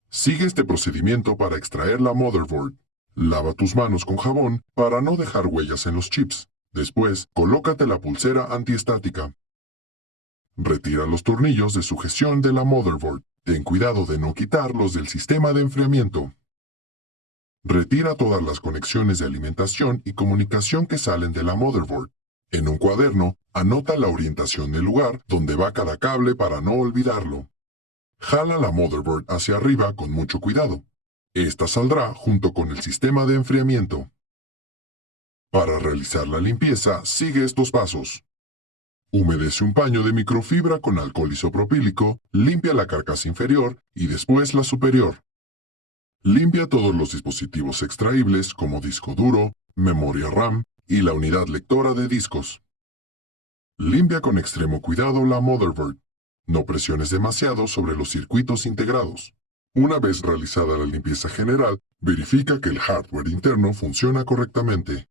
Sigue este procedimiento para extraer la motherboard. Lava tus manos con jabón para no dejar huellas en los chips. Después, colócate la pulsera antiestática. Retira los tornillos de sujeción de la motherboard. Ten cuidado de no quitarlos del sistema de enfriamiento. Retira todas las conexiones de alimentación y comunicación que salen de la motherboard. En un cuaderno, anota la orientación del lugar donde va cada cable para no olvidarlo. Jala la motherboard hacia arriba con mucho cuidado. Esta saldrá junto con el sistema de enfriamiento. Para realizar la limpieza, sigue estos pasos. Humedece un paño de microfibra con alcohol isopropílico, limpia la carcasa inferior y después la superior. Limpia todos los dispositivos extraíbles como disco duro, memoria RAM y la unidad lectora de discos. Limpia con extremo cuidado la motherboard. No presiones demasiado sobre los circuitos integrados. Una vez realizada la limpieza general, verifica que el hardware interno funciona correctamente.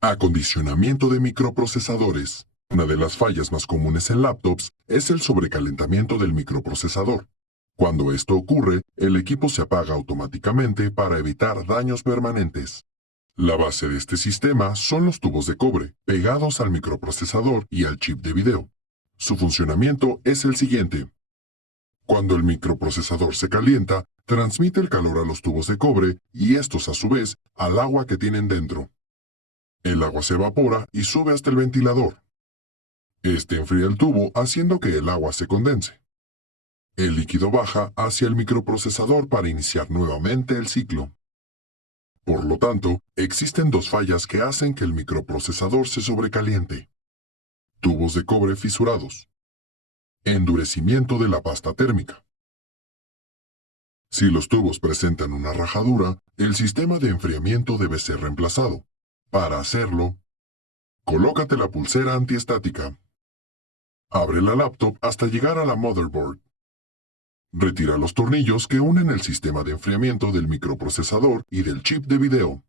Acondicionamiento de microprocesadores. Una de las fallas más comunes en laptops es el sobrecalentamiento del microprocesador. Cuando esto ocurre, el equipo se apaga automáticamente para evitar daños permanentes. La base de este sistema son los tubos de cobre, pegados al microprocesador y al chip de video. Su funcionamiento es el siguiente. Cuando el microprocesador se calienta, transmite el calor a los tubos de cobre y estos a su vez al agua que tienen dentro. El agua se evapora y sube hasta el ventilador. Este enfría el tubo haciendo que el agua se condense. El líquido baja hacia el microprocesador para iniciar nuevamente el ciclo. Por lo tanto, existen dos fallas que hacen que el microprocesador se sobrecaliente. Tubos de cobre fisurados. Endurecimiento de la pasta térmica. Si los tubos presentan una rajadura, el sistema de enfriamiento debe ser reemplazado. Para hacerlo, colócate la pulsera antiestática. Abre la laptop hasta llegar a la motherboard. Retira los tornillos que unen el sistema de enfriamiento del microprocesador y del chip de video.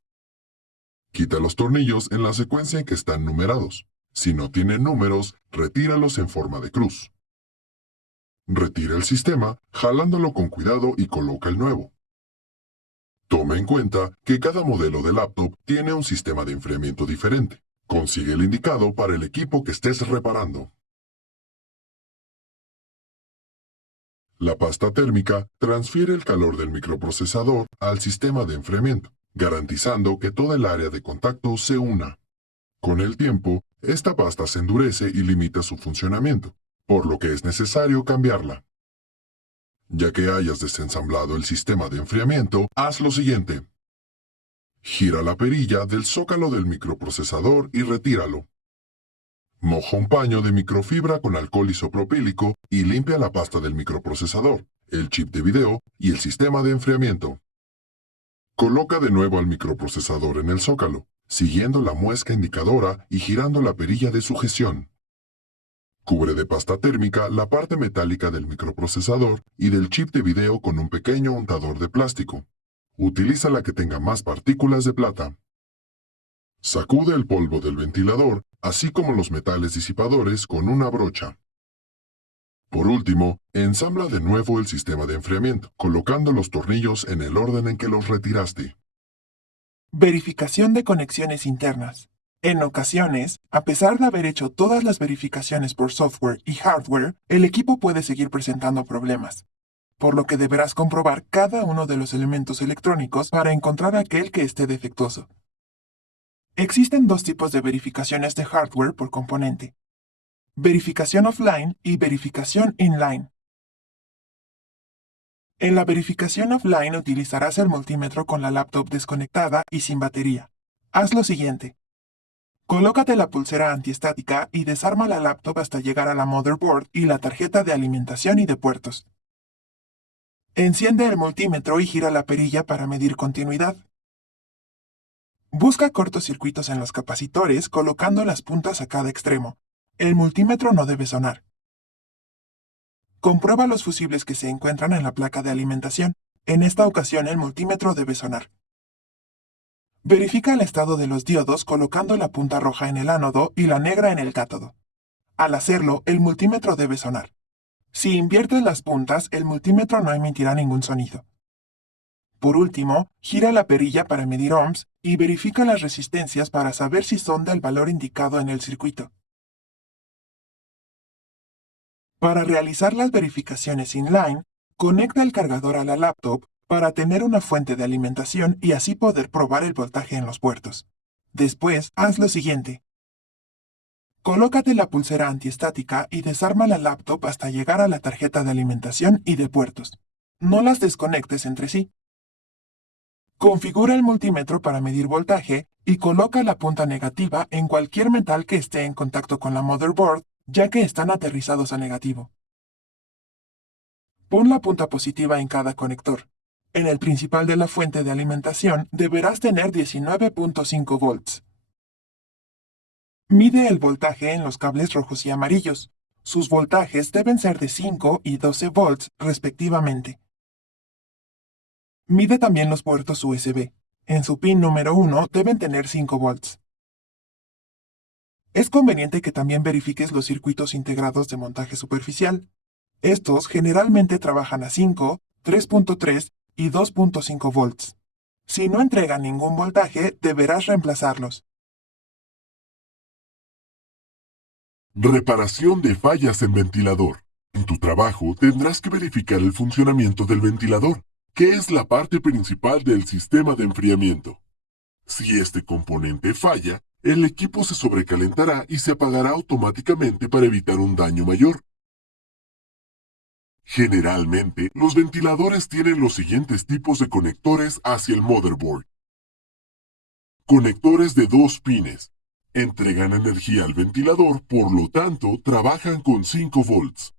Quita los tornillos en la secuencia en que están numerados. Si no tienen números, retíralos en forma de cruz. Retira el sistema, jalándolo con cuidado y coloca el nuevo. Toma en cuenta que cada modelo de laptop tiene un sistema de enfriamiento diferente. Consigue el indicado para el equipo que estés reparando. La pasta térmica transfiere el calor del microprocesador al sistema de enfriamiento, garantizando que toda el área de contacto se una. Con el tiempo, esta pasta se endurece y limita su funcionamiento, por lo que es necesario cambiarla. Ya que hayas desensamblado el sistema de enfriamiento, haz lo siguiente. Gira la perilla del zócalo del microprocesador y retíralo. Moja un paño de microfibra con alcohol isopropílico y limpia la pasta del microprocesador, el chip de video y el sistema de enfriamiento. Coloca de nuevo al microprocesador en el zócalo, siguiendo la muesca indicadora y girando la perilla de sujeción. Cubre de pasta térmica la parte metálica del microprocesador y del chip de video con un pequeño untador de plástico. Utiliza la que tenga más partículas de plata. Sacude el polvo del ventilador, así como los metales disipadores con una brocha. Por último, ensambla de nuevo el sistema de enfriamiento, colocando los tornillos en el orden en que los retiraste. Verificación de conexiones internas. En ocasiones, a pesar de haber hecho todas las verificaciones por software y hardware, el equipo puede seguir presentando problemas, por lo que deberás comprobar cada uno de los elementos electrónicos para encontrar aquel que esté defectuoso. Existen dos tipos de verificaciones de hardware por componente: verificación offline y verificación inline. En la verificación offline utilizarás el multímetro con la laptop desconectada y sin batería. Haz lo siguiente. Colócate la pulsera antiestática y desarma la laptop hasta llegar a la motherboard y la tarjeta de alimentación y de puertos. Enciende el multímetro y gira la perilla para medir continuidad. Busca cortocircuitos en los capacitores colocando las puntas a cada extremo. El multímetro no debe sonar. Comprueba los fusibles que se encuentran en la placa de alimentación. En esta ocasión el multímetro debe sonar. Verifica el estado de los diodos colocando la punta roja en el ánodo y la negra en el cátodo. Al hacerlo, el multímetro debe sonar. Si inviertes las puntas, el multímetro no emitirá ningún sonido. Por último, gira la perilla para medir ohms y verifica las resistencias para saber si son del valor indicado en el circuito. Para realizar las verificaciones inline, conecta el cargador a la laptop para tener una fuente de alimentación y así poder probar el voltaje en los puertos. Después, haz lo siguiente. Colócate la pulsera antiestática y desarma la laptop hasta llegar a la tarjeta de alimentación y de puertos. No las desconectes entre sí. Configura el multímetro para medir voltaje y coloca la punta negativa en cualquier metal que esté en contacto con la motherboard, ya que están aterrizados a negativo. Pon la punta positiva en cada conector. En el principal de la fuente de alimentación deberás tener 19.5 volts. Mide el voltaje en los cables rojos y amarillos. Sus voltajes deben ser de 5 y 12 volts respectivamente. Mide también los puertos USB. En su pin número 1 deben tener 5 volts. Es conveniente que también verifiques los circuitos integrados de montaje superficial. Estos generalmente trabajan a 5, 3.3 y 2.5 volts. Si no entregan ningún voltaje, deberás reemplazarlos. Reparación de fallas en ventilador. En tu trabajo tendrás que verificar el funcionamiento del ventilador, que es la parte principal del sistema de enfriamiento. Si este componente falla, el equipo se sobrecalentará y se apagará automáticamente para evitar un daño mayor. Generalmente, los ventiladores tienen los siguientes tipos de conectores hacia el motherboard. Conectores de 2 pines. Entregan energía al ventilador, por lo tanto, trabajan con 5 volts.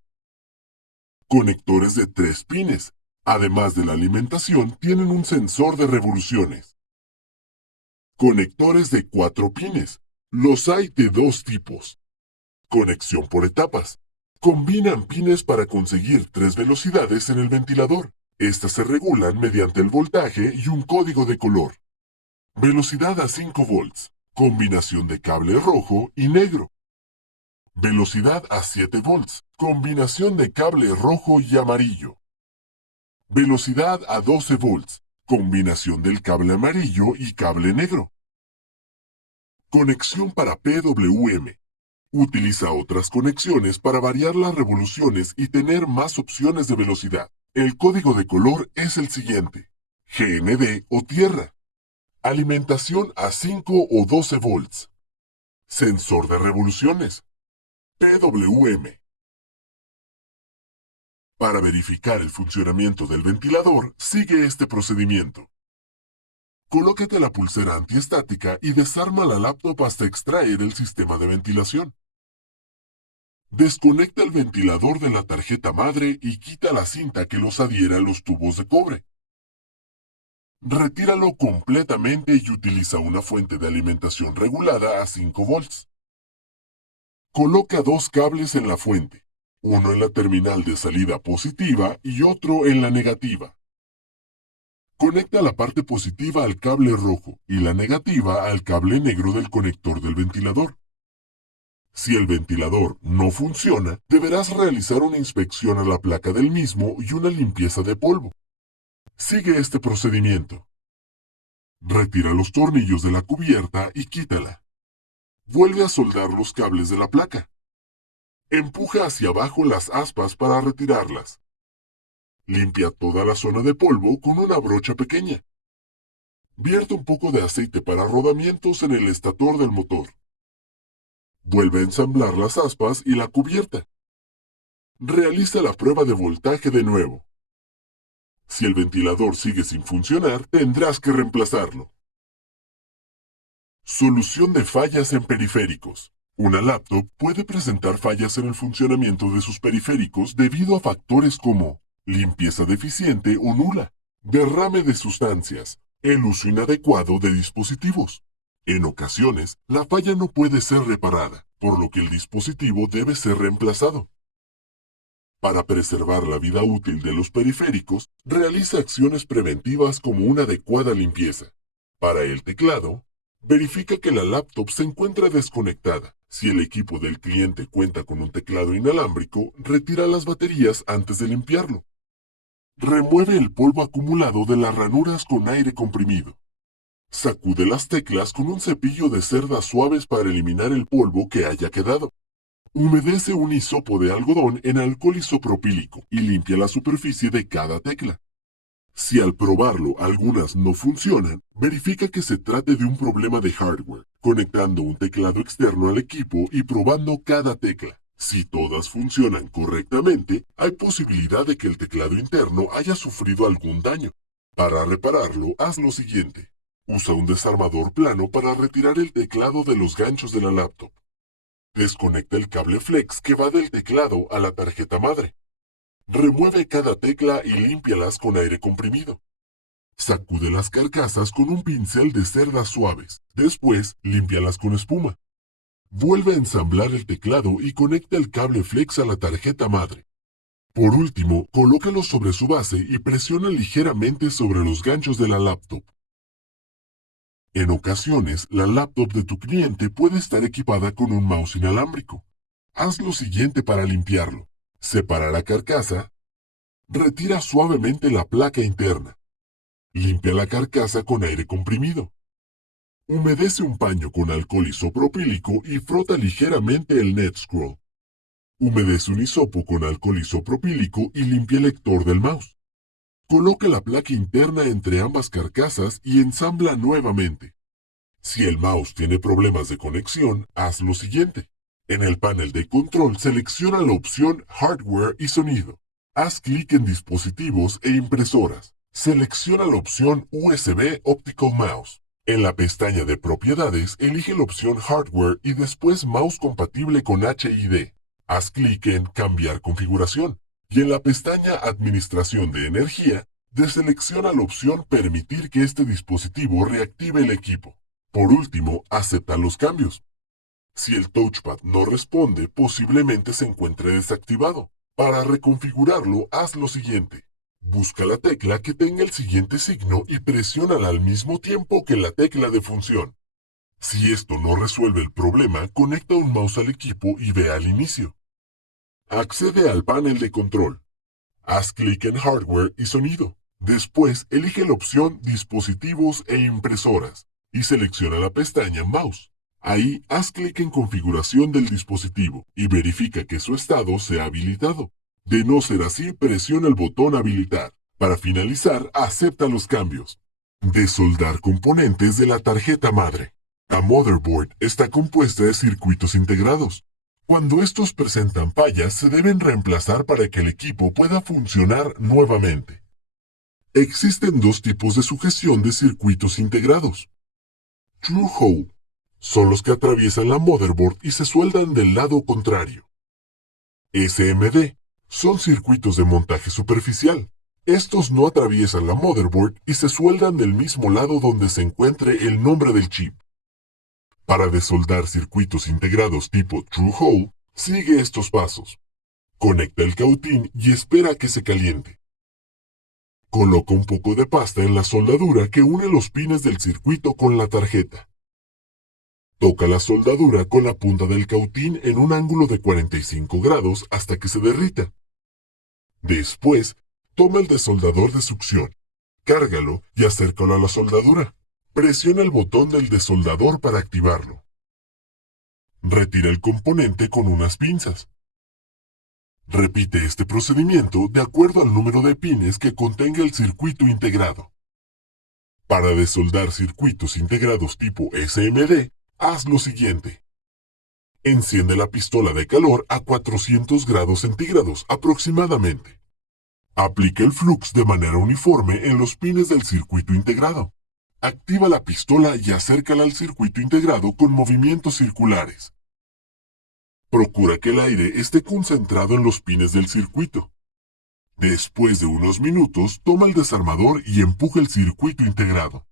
Conectores de 3 pines. Además de la alimentación, tienen un sensor de revoluciones. Conectores de 4 pines. Los hay de 2 tipos. Conexión por etapas. Combinan pines para conseguir 3 velocidades en el ventilador. Estas se regulan mediante el voltaje y un código de color. Velocidad a 5 volts. Combinación de cable rojo y negro. Velocidad a 7 volts. Combinación de cable rojo y amarillo. Velocidad a 12 volts. Combinación del cable amarillo y cable negro. Conexión para PWM. Utiliza otras conexiones para variar las revoluciones y tener más opciones de velocidad. El código de color es el siguiente. GND o tierra. Alimentación a 5 o 12 volts. Sensor de revoluciones. PWM. Para verificar el funcionamiento del ventilador, sigue este procedimiento. Colócate la pulsera antiestática y desarma la laptop hasta extraer el sistema de ventilación. Desconecta el ventilador de la tarjeta madre y quita la cinta que los adhiere a los tubos de cobre. Retíralo completamente y utiliza una fuente de alimentación regulada a 5 volts. Coloca 2 cables en la fuente, uno en la terminal de salida positiva y otro en la negativa. Conecta la parte positiva al cable rojo y la negativa al cable negro del conector del ventilador. Si el ventilador no funciona, deberás realizar una inspección a la placa del mismo y una limpieza de polvo. Sigue este procedimiento. Retira los tornillos de la cubierta y quítala. Vuelve a soldar los cables de la placa. Empuja hacia abajo las aspas para retirarlas. Limpia toda la zona de polvo con una brocha pequeña. Vierte un poco de aceite para rodamientos en el estator del motor. Vuelve a ensamblar las aspas y la cubierta. Realiza la prueba de voltaje de nuevo. Si el ventilador sigue sin funcionar, tendrás que reemplazarlo. Solución de fallas en periféricos. Una laptop puede presentar fallas en el funcionamiento de sus periféricos debido a factores como limpieza deficiente o nula, derrame de sustancias, el uso inadecuado de dispositivos. En ocasiones, la falla no puede ser reparada, por lo que el dispositivo debe ser reemplazado. Para preservar la vida útil de los periféricos, realiza acciones preventivas como una adecuada limpieza. Para el teclado, verifica que la laptop se encuentra desconectada. Si el equipo del cliente cuenta con un teclado inalámbrico, retira las baterías antes de limpiarlo. Remueve el polvo acumulado de las ranuras con aire comprimido. Sacude las teclas con un cepillo de cerdas suaves para eliminar el polvo que haya quedado. Humedece un hisopo de algodón en alcohol isopropílico y limpia la superficie de cada tecla. Si al probarlo algunas no funcionan, verifica que se trate de un problema de hardware, conectando un teclado externo al equipo y probando cada tecla. Si todas funcionan correctamente, hay posibilidad de que el teclado interno haya sufrido algún daño. Para repararlo, haz lo siguiente. Usa un desarmador plano para retirar el teclado de los ganchos de la laptop. Desconecta el cable flex que va del teclado a la tarjeta madre. Remueve cada tecla y límpialas con aire comprimido. Sacude las carcasas con un pincel de cerdas suaves. Después, límpialas con espuma. Vuelve a ensamblar el teclado y conecta el cable flex a la tarjeta madre. Por último, colócalo sobre su base y presiona ligeramente sobre los ganchos de la laptop. En ocasiones, la laptop de tu cliente puede estar equipada con un mouse inalámbrico. Haz lo siguiente para limpiarlo. Separa la carcasa. Retira suavemente la placa interna. Limpia la carcasa con aire comprimido. Humedece un paño con alcohol isopropílico y frota ligeramente el NetScroll. Humedece un hisopo con alcohol isopropílico y limpia el lector del mouse. Coloca la placa interna entre ambas carcasas y ensambla nuevamente. Si el mouse tiene problemas de conexión, haz lo siguiente. En el panel de control selecciona la opción Hardware y Sonido. Haz clic en Dispositivos e Impresoras. Selecciona la opción USB Optical Mouse. En la pestaña de Propiedades, elige la opción Hardware y después Mouse compatible con HID. Haz clic en Cambiar configuración. Y en la pestaña Administración de energía, deselecciona la opción Permitir que este dispositivo reactive el equipo. Por último, acepta los cambios. Si el touchpad no responde, posiblemente se encuentre desactivado. Para reconfigurarlo, haz lo siguiente. Busca la tecla que tenga el siguiente signo y presiónala al mismo tiempo que la tecla de función. Si esto no resuelve el problema, conecta un mouse al equipo y ve al inicio. Accede al panel de control. Haz clic en Hardware y Sonido. Después, elige la opción Dispositivos e Impresoras y selecciona la pestaña Mouse. Ahí, haz clic en Configuración del dispositivo y verifica que su estado sea habilitado. De no ser así, presiona el botón Habilitar. Para finalizar, acepta los cambios. Desoldar componentes de la tarjeta madre. La motherboard está compuesta de circuitos integrados. Cuando estos presentan fallas, se deben reemplazar para que el equipo pueda funcionar nuevamente. Existen dos tipos de sujeción de circuitos integrados. True Hole son los que atraviesan la motherboard y se sueldan del lado contrario. SMD son circuitos de montaje superficial. Estos no atraviesan la motherboard y se sueldan del mismo lado donde se encuentre el nombre del chip. Para desoldar circuitos integrados tipo True Hole, sigue estos pasos. Conecta el cautín y espera a que se caliente. Coloca un poco de pasta en la soldadura que une los pines del circuito con la tarjeta. Toca la soldadura con la punta del cautín en un ángulo de 45 grados hasta que se derrita. Después, toma el desoldador de succión, cárgalo y acércalo a la soldadura. Presiona el botón del desoldador para activarlo. Retira el componente con unas pinzas. Repite este procedimiento de acuerdo al número de pines que contenga el circuito integrado. Para desoldar circuitos integrados tipo SMD, haz lo siguiente. Enciende la pistola de calor a 400 grados centígrados aproximadamente. Aplica el flux de manera uniforme en los pines del circuito integrado. Activa la pistola y acércala al circuito integrado con movimientos circulares. Procura que el aire esté concentrado en los pines del circuito. Después de unos minutos, toma el desarmador y empuja el circuito integrado.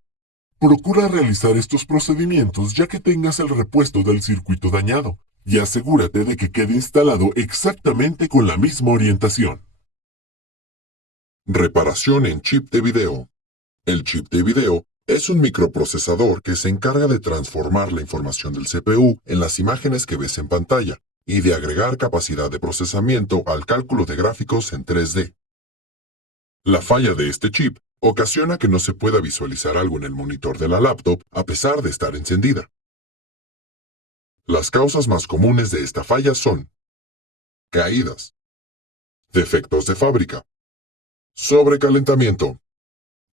Procura realizar estos procedimientos ya que tengas el repuesto del circuito dañado, y asegúrate de que quede instalado exactamente con la misma orientación. Reparación en chip de video. El chip de video es un microprocesador que se encarga de transformar la información del CPU en las imágenes que ves en pantalla y de agregar capacidad de procesamiento al cálculo de gráficos en 3D. La falla de este chip ocasiona que no se pueda visualizar algo en el monitor de la laptop a pesar de estar encendida. Las causas más comunes de esta falla son caídas, defectos de fábrica, sobrecalentamiento.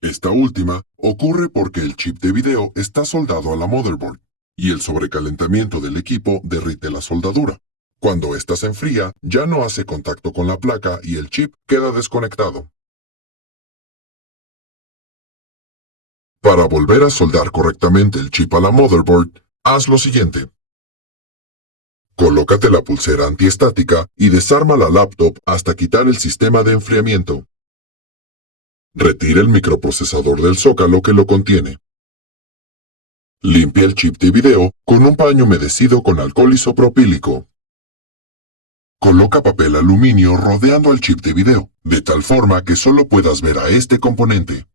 Esta última ocurre porque el chip de video está soldado a la motherboard y el sobrecalentamiento del equipo derrite la soldadura. Cuando ésta se enfría, ya no hace contacto con la placa y el chip queda desconectado. Para volver a soldar correctamente el chip a la motherboard, haz lo siguiente. Colócate la pulsera antiestática y desarma la laptop hasta quitar el sistema de enfriamiento. Retira el microprocesador del zócalo que lo contiene. Limpia el chip de video con un paño humedecido con alcohol isopropílico. Coloca papel aluminio rodeando al chip de video, de tal forma que solo puedas ver a este componente.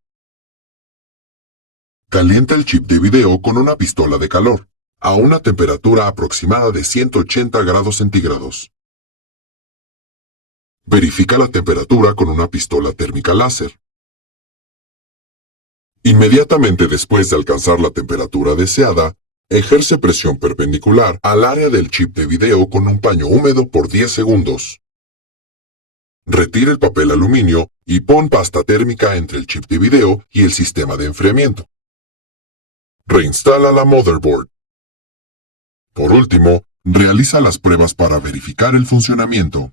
Calienta el chip de video con una pistola de calor, a una temperatura aproximada de 180 grados centígrados. Verifica la temperatura con una pistola térmica láser. Inmediatamente después de alcanzar la temperatura deseada, ejerce presión perpendicular al área del chip de video con un paño húmedo por 10 segundos. Retira el papel aluminio y pon pasta térmica entre el chip de video y el sistema de enfriamiento. Reinstala la motherboard. Por último, realiza las pruebas para verificar el funcionamiento.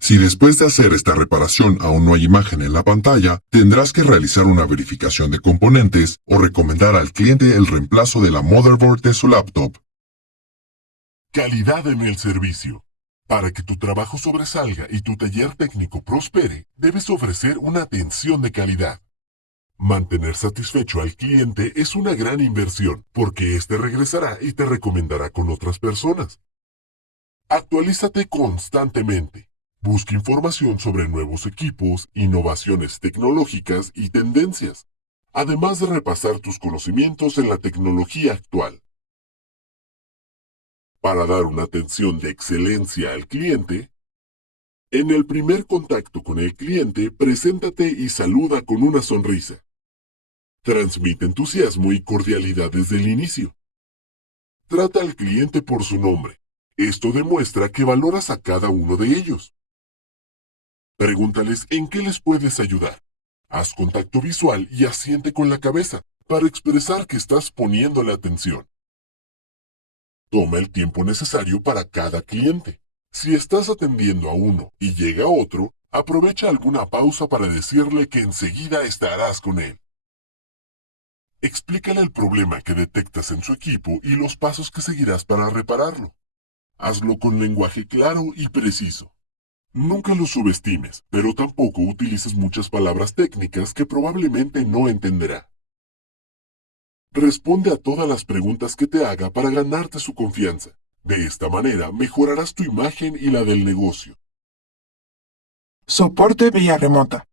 Si después de hacer esta reparación aún no hay imagen en la pantalla, tendrás que realizar una verificación de componentes o recomendar al cliente el reemplazo de la motherboard de su laptop. Calidad en el servicio. Para que tu trabajo sobresalga y tu taller técnico prospere, debes ofrecer una atención de calidad. Mantener satisfecho al cliente es una gran inversión, porque éste regresará y te recomendará con otras personas. Actualízate constantemente. Busca información sobre nuevos equipos, innovaciones tecnológicas y tendencias, además de repasar tus conocimientos en la tecnología actual. Para dar una atención de excelencia al cliente, en el primer contacto con el cliente, preséntate y saluda con una sonrisa. Transmite entusiasmo y cordialidad desde el inicio. Trata al cliente por su nombre. Esto demuestra que valoras a cada uno de ellos. Pregúntales en qué les puedes ayudar. Haz contacto visual y asiente con la cabeza para expresar que estás poniéndole atención. Toma el tiempo necesario para cada cliente. Si estás atendiendo a uno y llega otro, aprovecha alguna pausa para decirle que enseguida estarás con él. Explícale el problema que detectas en su equipo y los pasos que seguirás para repararlo. Hazlo con lenguaje claro y preciso. Nunca lo subestimes, pero tampoco utilices muchas palabras técnicas que probablemente no entenderá. Responde a todas las preguntas que te haga para ganarte su confianza. De esta manera mejorarás tu imagen y la del negocio. Soporte vía remota.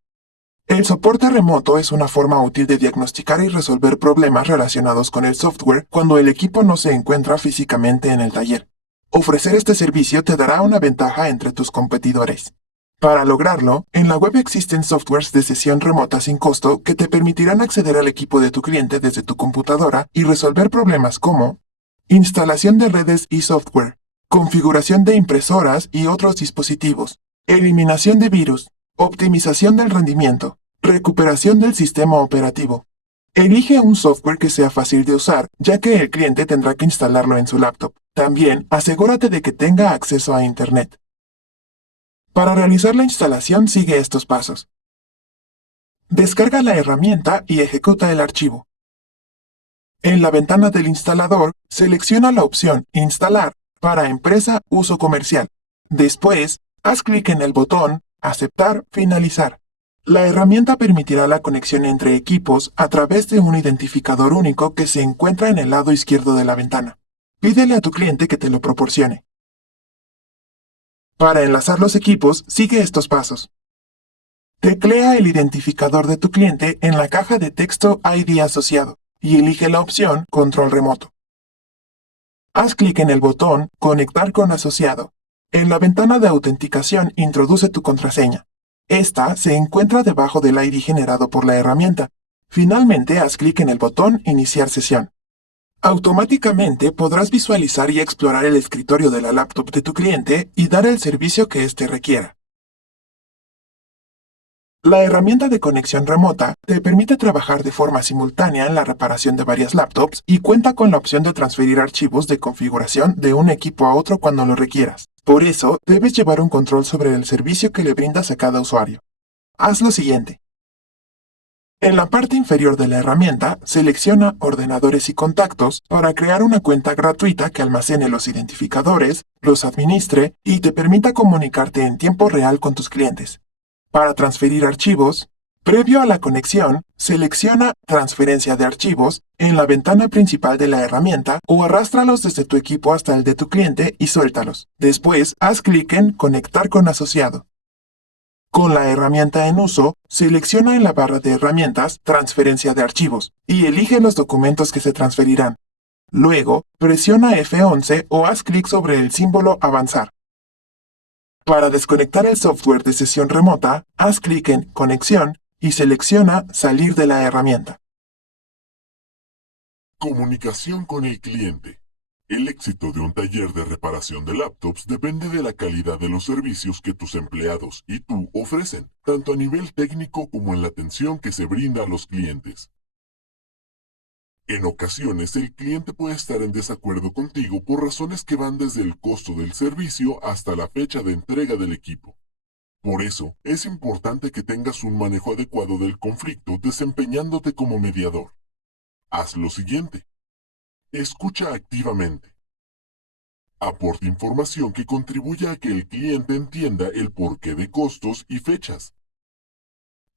El soporte remoto es una forma útil de diagnosticar y resolver problemas relacionados con el software cuando el equipo no se encuentra físicamente en el taller. Ofrecer este servicio te dará una ventaja entre tus competidores. Para lograrlo, en la web existen softwares de sesión remota sin costo que te permitirán acceder al equipo de tu cliente desde tu computadora y resolver problemas como instalación de redes y software, configuración de impresoras y otros dispositivos, eliminación de virus, optimización del rendimiento, recuperación del sistema operativo. Elige un software que sea fácil de usar, ya que el cliente tendrá que instalarlo en su laptop. También, asegúrate de que tenga acceso a Internet. Para realizar la instalación, sigue estos pasos. Descarga la herramienta y ejecuta el archivo. En la ventana del instalador, selecciona la opción Instalar para empresa uso comercial. Después, haz clic en el botón Aceptar, finalizar. La herramienta permitirá la conexión entre equipos a través de un identificador único que se encuentra en el lado izquierdo de la ventana. Pídele a tu cliente que te lo proporcione. Para enlazar los equipos, sigue estos pasos. Teclea el identificador de tu cliente en la caja de texto ID asociado y elige la opción Control remoto. Haz clic en el botón Conectar con asociado. En la ventana de autenticación introduce tu contraseña. Esta se encuentra debajo del ID generado por la herramienta. Finalmente, haz clic en el botón Iniciar sesión. Automáticamente podrás visualizar y explorar el escritorio de la laptop de tu cliente y dar el servicio que éste requiera. La herramienta de conexión remota te permite trabajar de forma simultánea en la reparación de varias laptops y cuenta con la opción de transferir archivos de configuración de un equipo a otro cuando lo requieras. Por eso, debes llevar un control sobre el servicio que le brindas a cada usuario. Haz lo siguiente. En la parte inferior de la herramienta, selecciona Ordenadores y contactos para crear una cuenta gratuita que almacene los identificadores, los administre y te permita comunicarte en tiempo real con tus clientes. Para transferir archivos, previo a la conexión, selecciona Transferencia de archivos en la ventana principal de la herramienta o arrástralos desde tu equipo hasta el de tu cliente y suéltalos. Después, haz clic en Conectar con asociado. Con la herramienta en uso, selecciona en la barra de herramientas Transferencia de archivos y elige los documentos que se transferirán. Luego, presiona F11 o haz clic sobre el símbolo Avanzar. Para desconectar el software de sesión remota, haz clic en Conexión y selecciona Salir de la herramienta. Comunicación con el cliente. El éxito de un taller de reparación de laptops depende de la calidad de los servicios que tus empleados y tú ofrecen, tanto a nivel técnico como en la atención que se brinda a los clientes. En ocasiones, el cliente puede estar en desacuerdo contigo por razones que van desde el costo del servicio hasta la fecha de entrega del equipo. Por eso, es importante que tengas un manejo adecuado del conflicto desempeñándote como mediador. Haz lo siguiente. Escucha activamente. Aporta información que contribuya a que el cliente entienda el porqué de costos y fechas.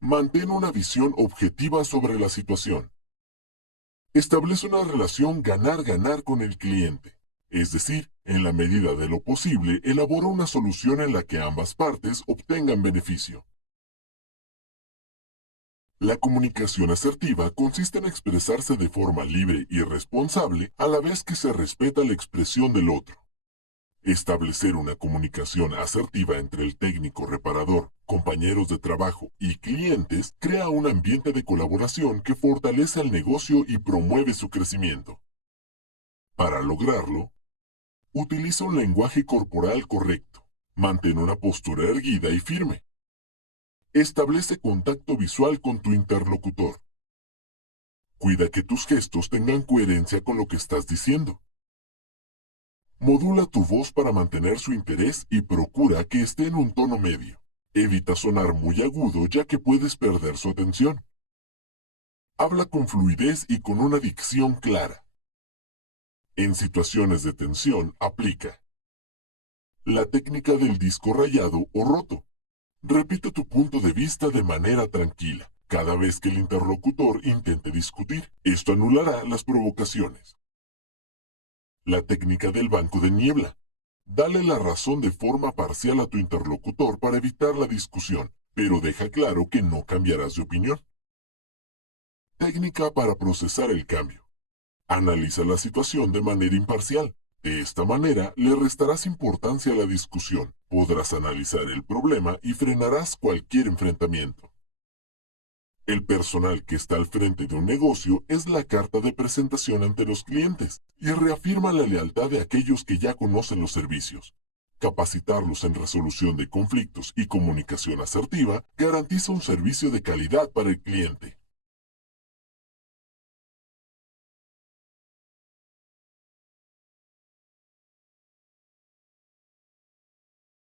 Mantén una visión objetiva sobre la situación. Establece una relación ganar-ganar con el cliente. Es decir, en la medida de lo posible, elabora una solución en la que ambas partes obtengan beneficio. La comunicación asertiva consiste en expresarse de forma libre y responsable a la vez que se respeta la expresión del otro. Establecer una comunicación asertiva entre el técnico reparador, compañeros de trabajo y clientes crea un ambiente de colaboración que fortalece el negocio y promueve su crecimiento. Para lograrlo, utiliza un lenguaje corporal correcto. Mantén una postura erguida y firme. Establece contacto visual con tu interlocutor. Cuida que tus gestos tengan coherencia con lo que estás diciendo. Modula tu voz para mantener su interés y procura que esté en un tono medio. Evita sonar muy agudo ya que puedes perder su atención. Habla con fluidez y con una dicción clara. En situaciones de tensión, aplica la técnica del disco rayado o roto. Repite tu punto de vista de manera tranquila cada vez que el interlocutor intente discutir. Esto anulará las provocaciones. La técnica del banco de niebla. Dale la razón de forma parcial a tu interlocutor para evitar la discusión, pero deja claro que no cambiarás de opinión. Técnica para procesar el cambio. Analiza la situación de manera imparcial. De esta manera, le restarás importancia a la discusión, podrás analizar el problema y frenarás cualquier enfrentamiento. El personal que está al frente de un negocio es la carta de presentación ante los clientes y reafirma la lealtad de aquellos que ya conocen los servicios. Capacitarlos en resolución de conflictos y comunicación asertiva garantiza un servicio de calidad para el cliente.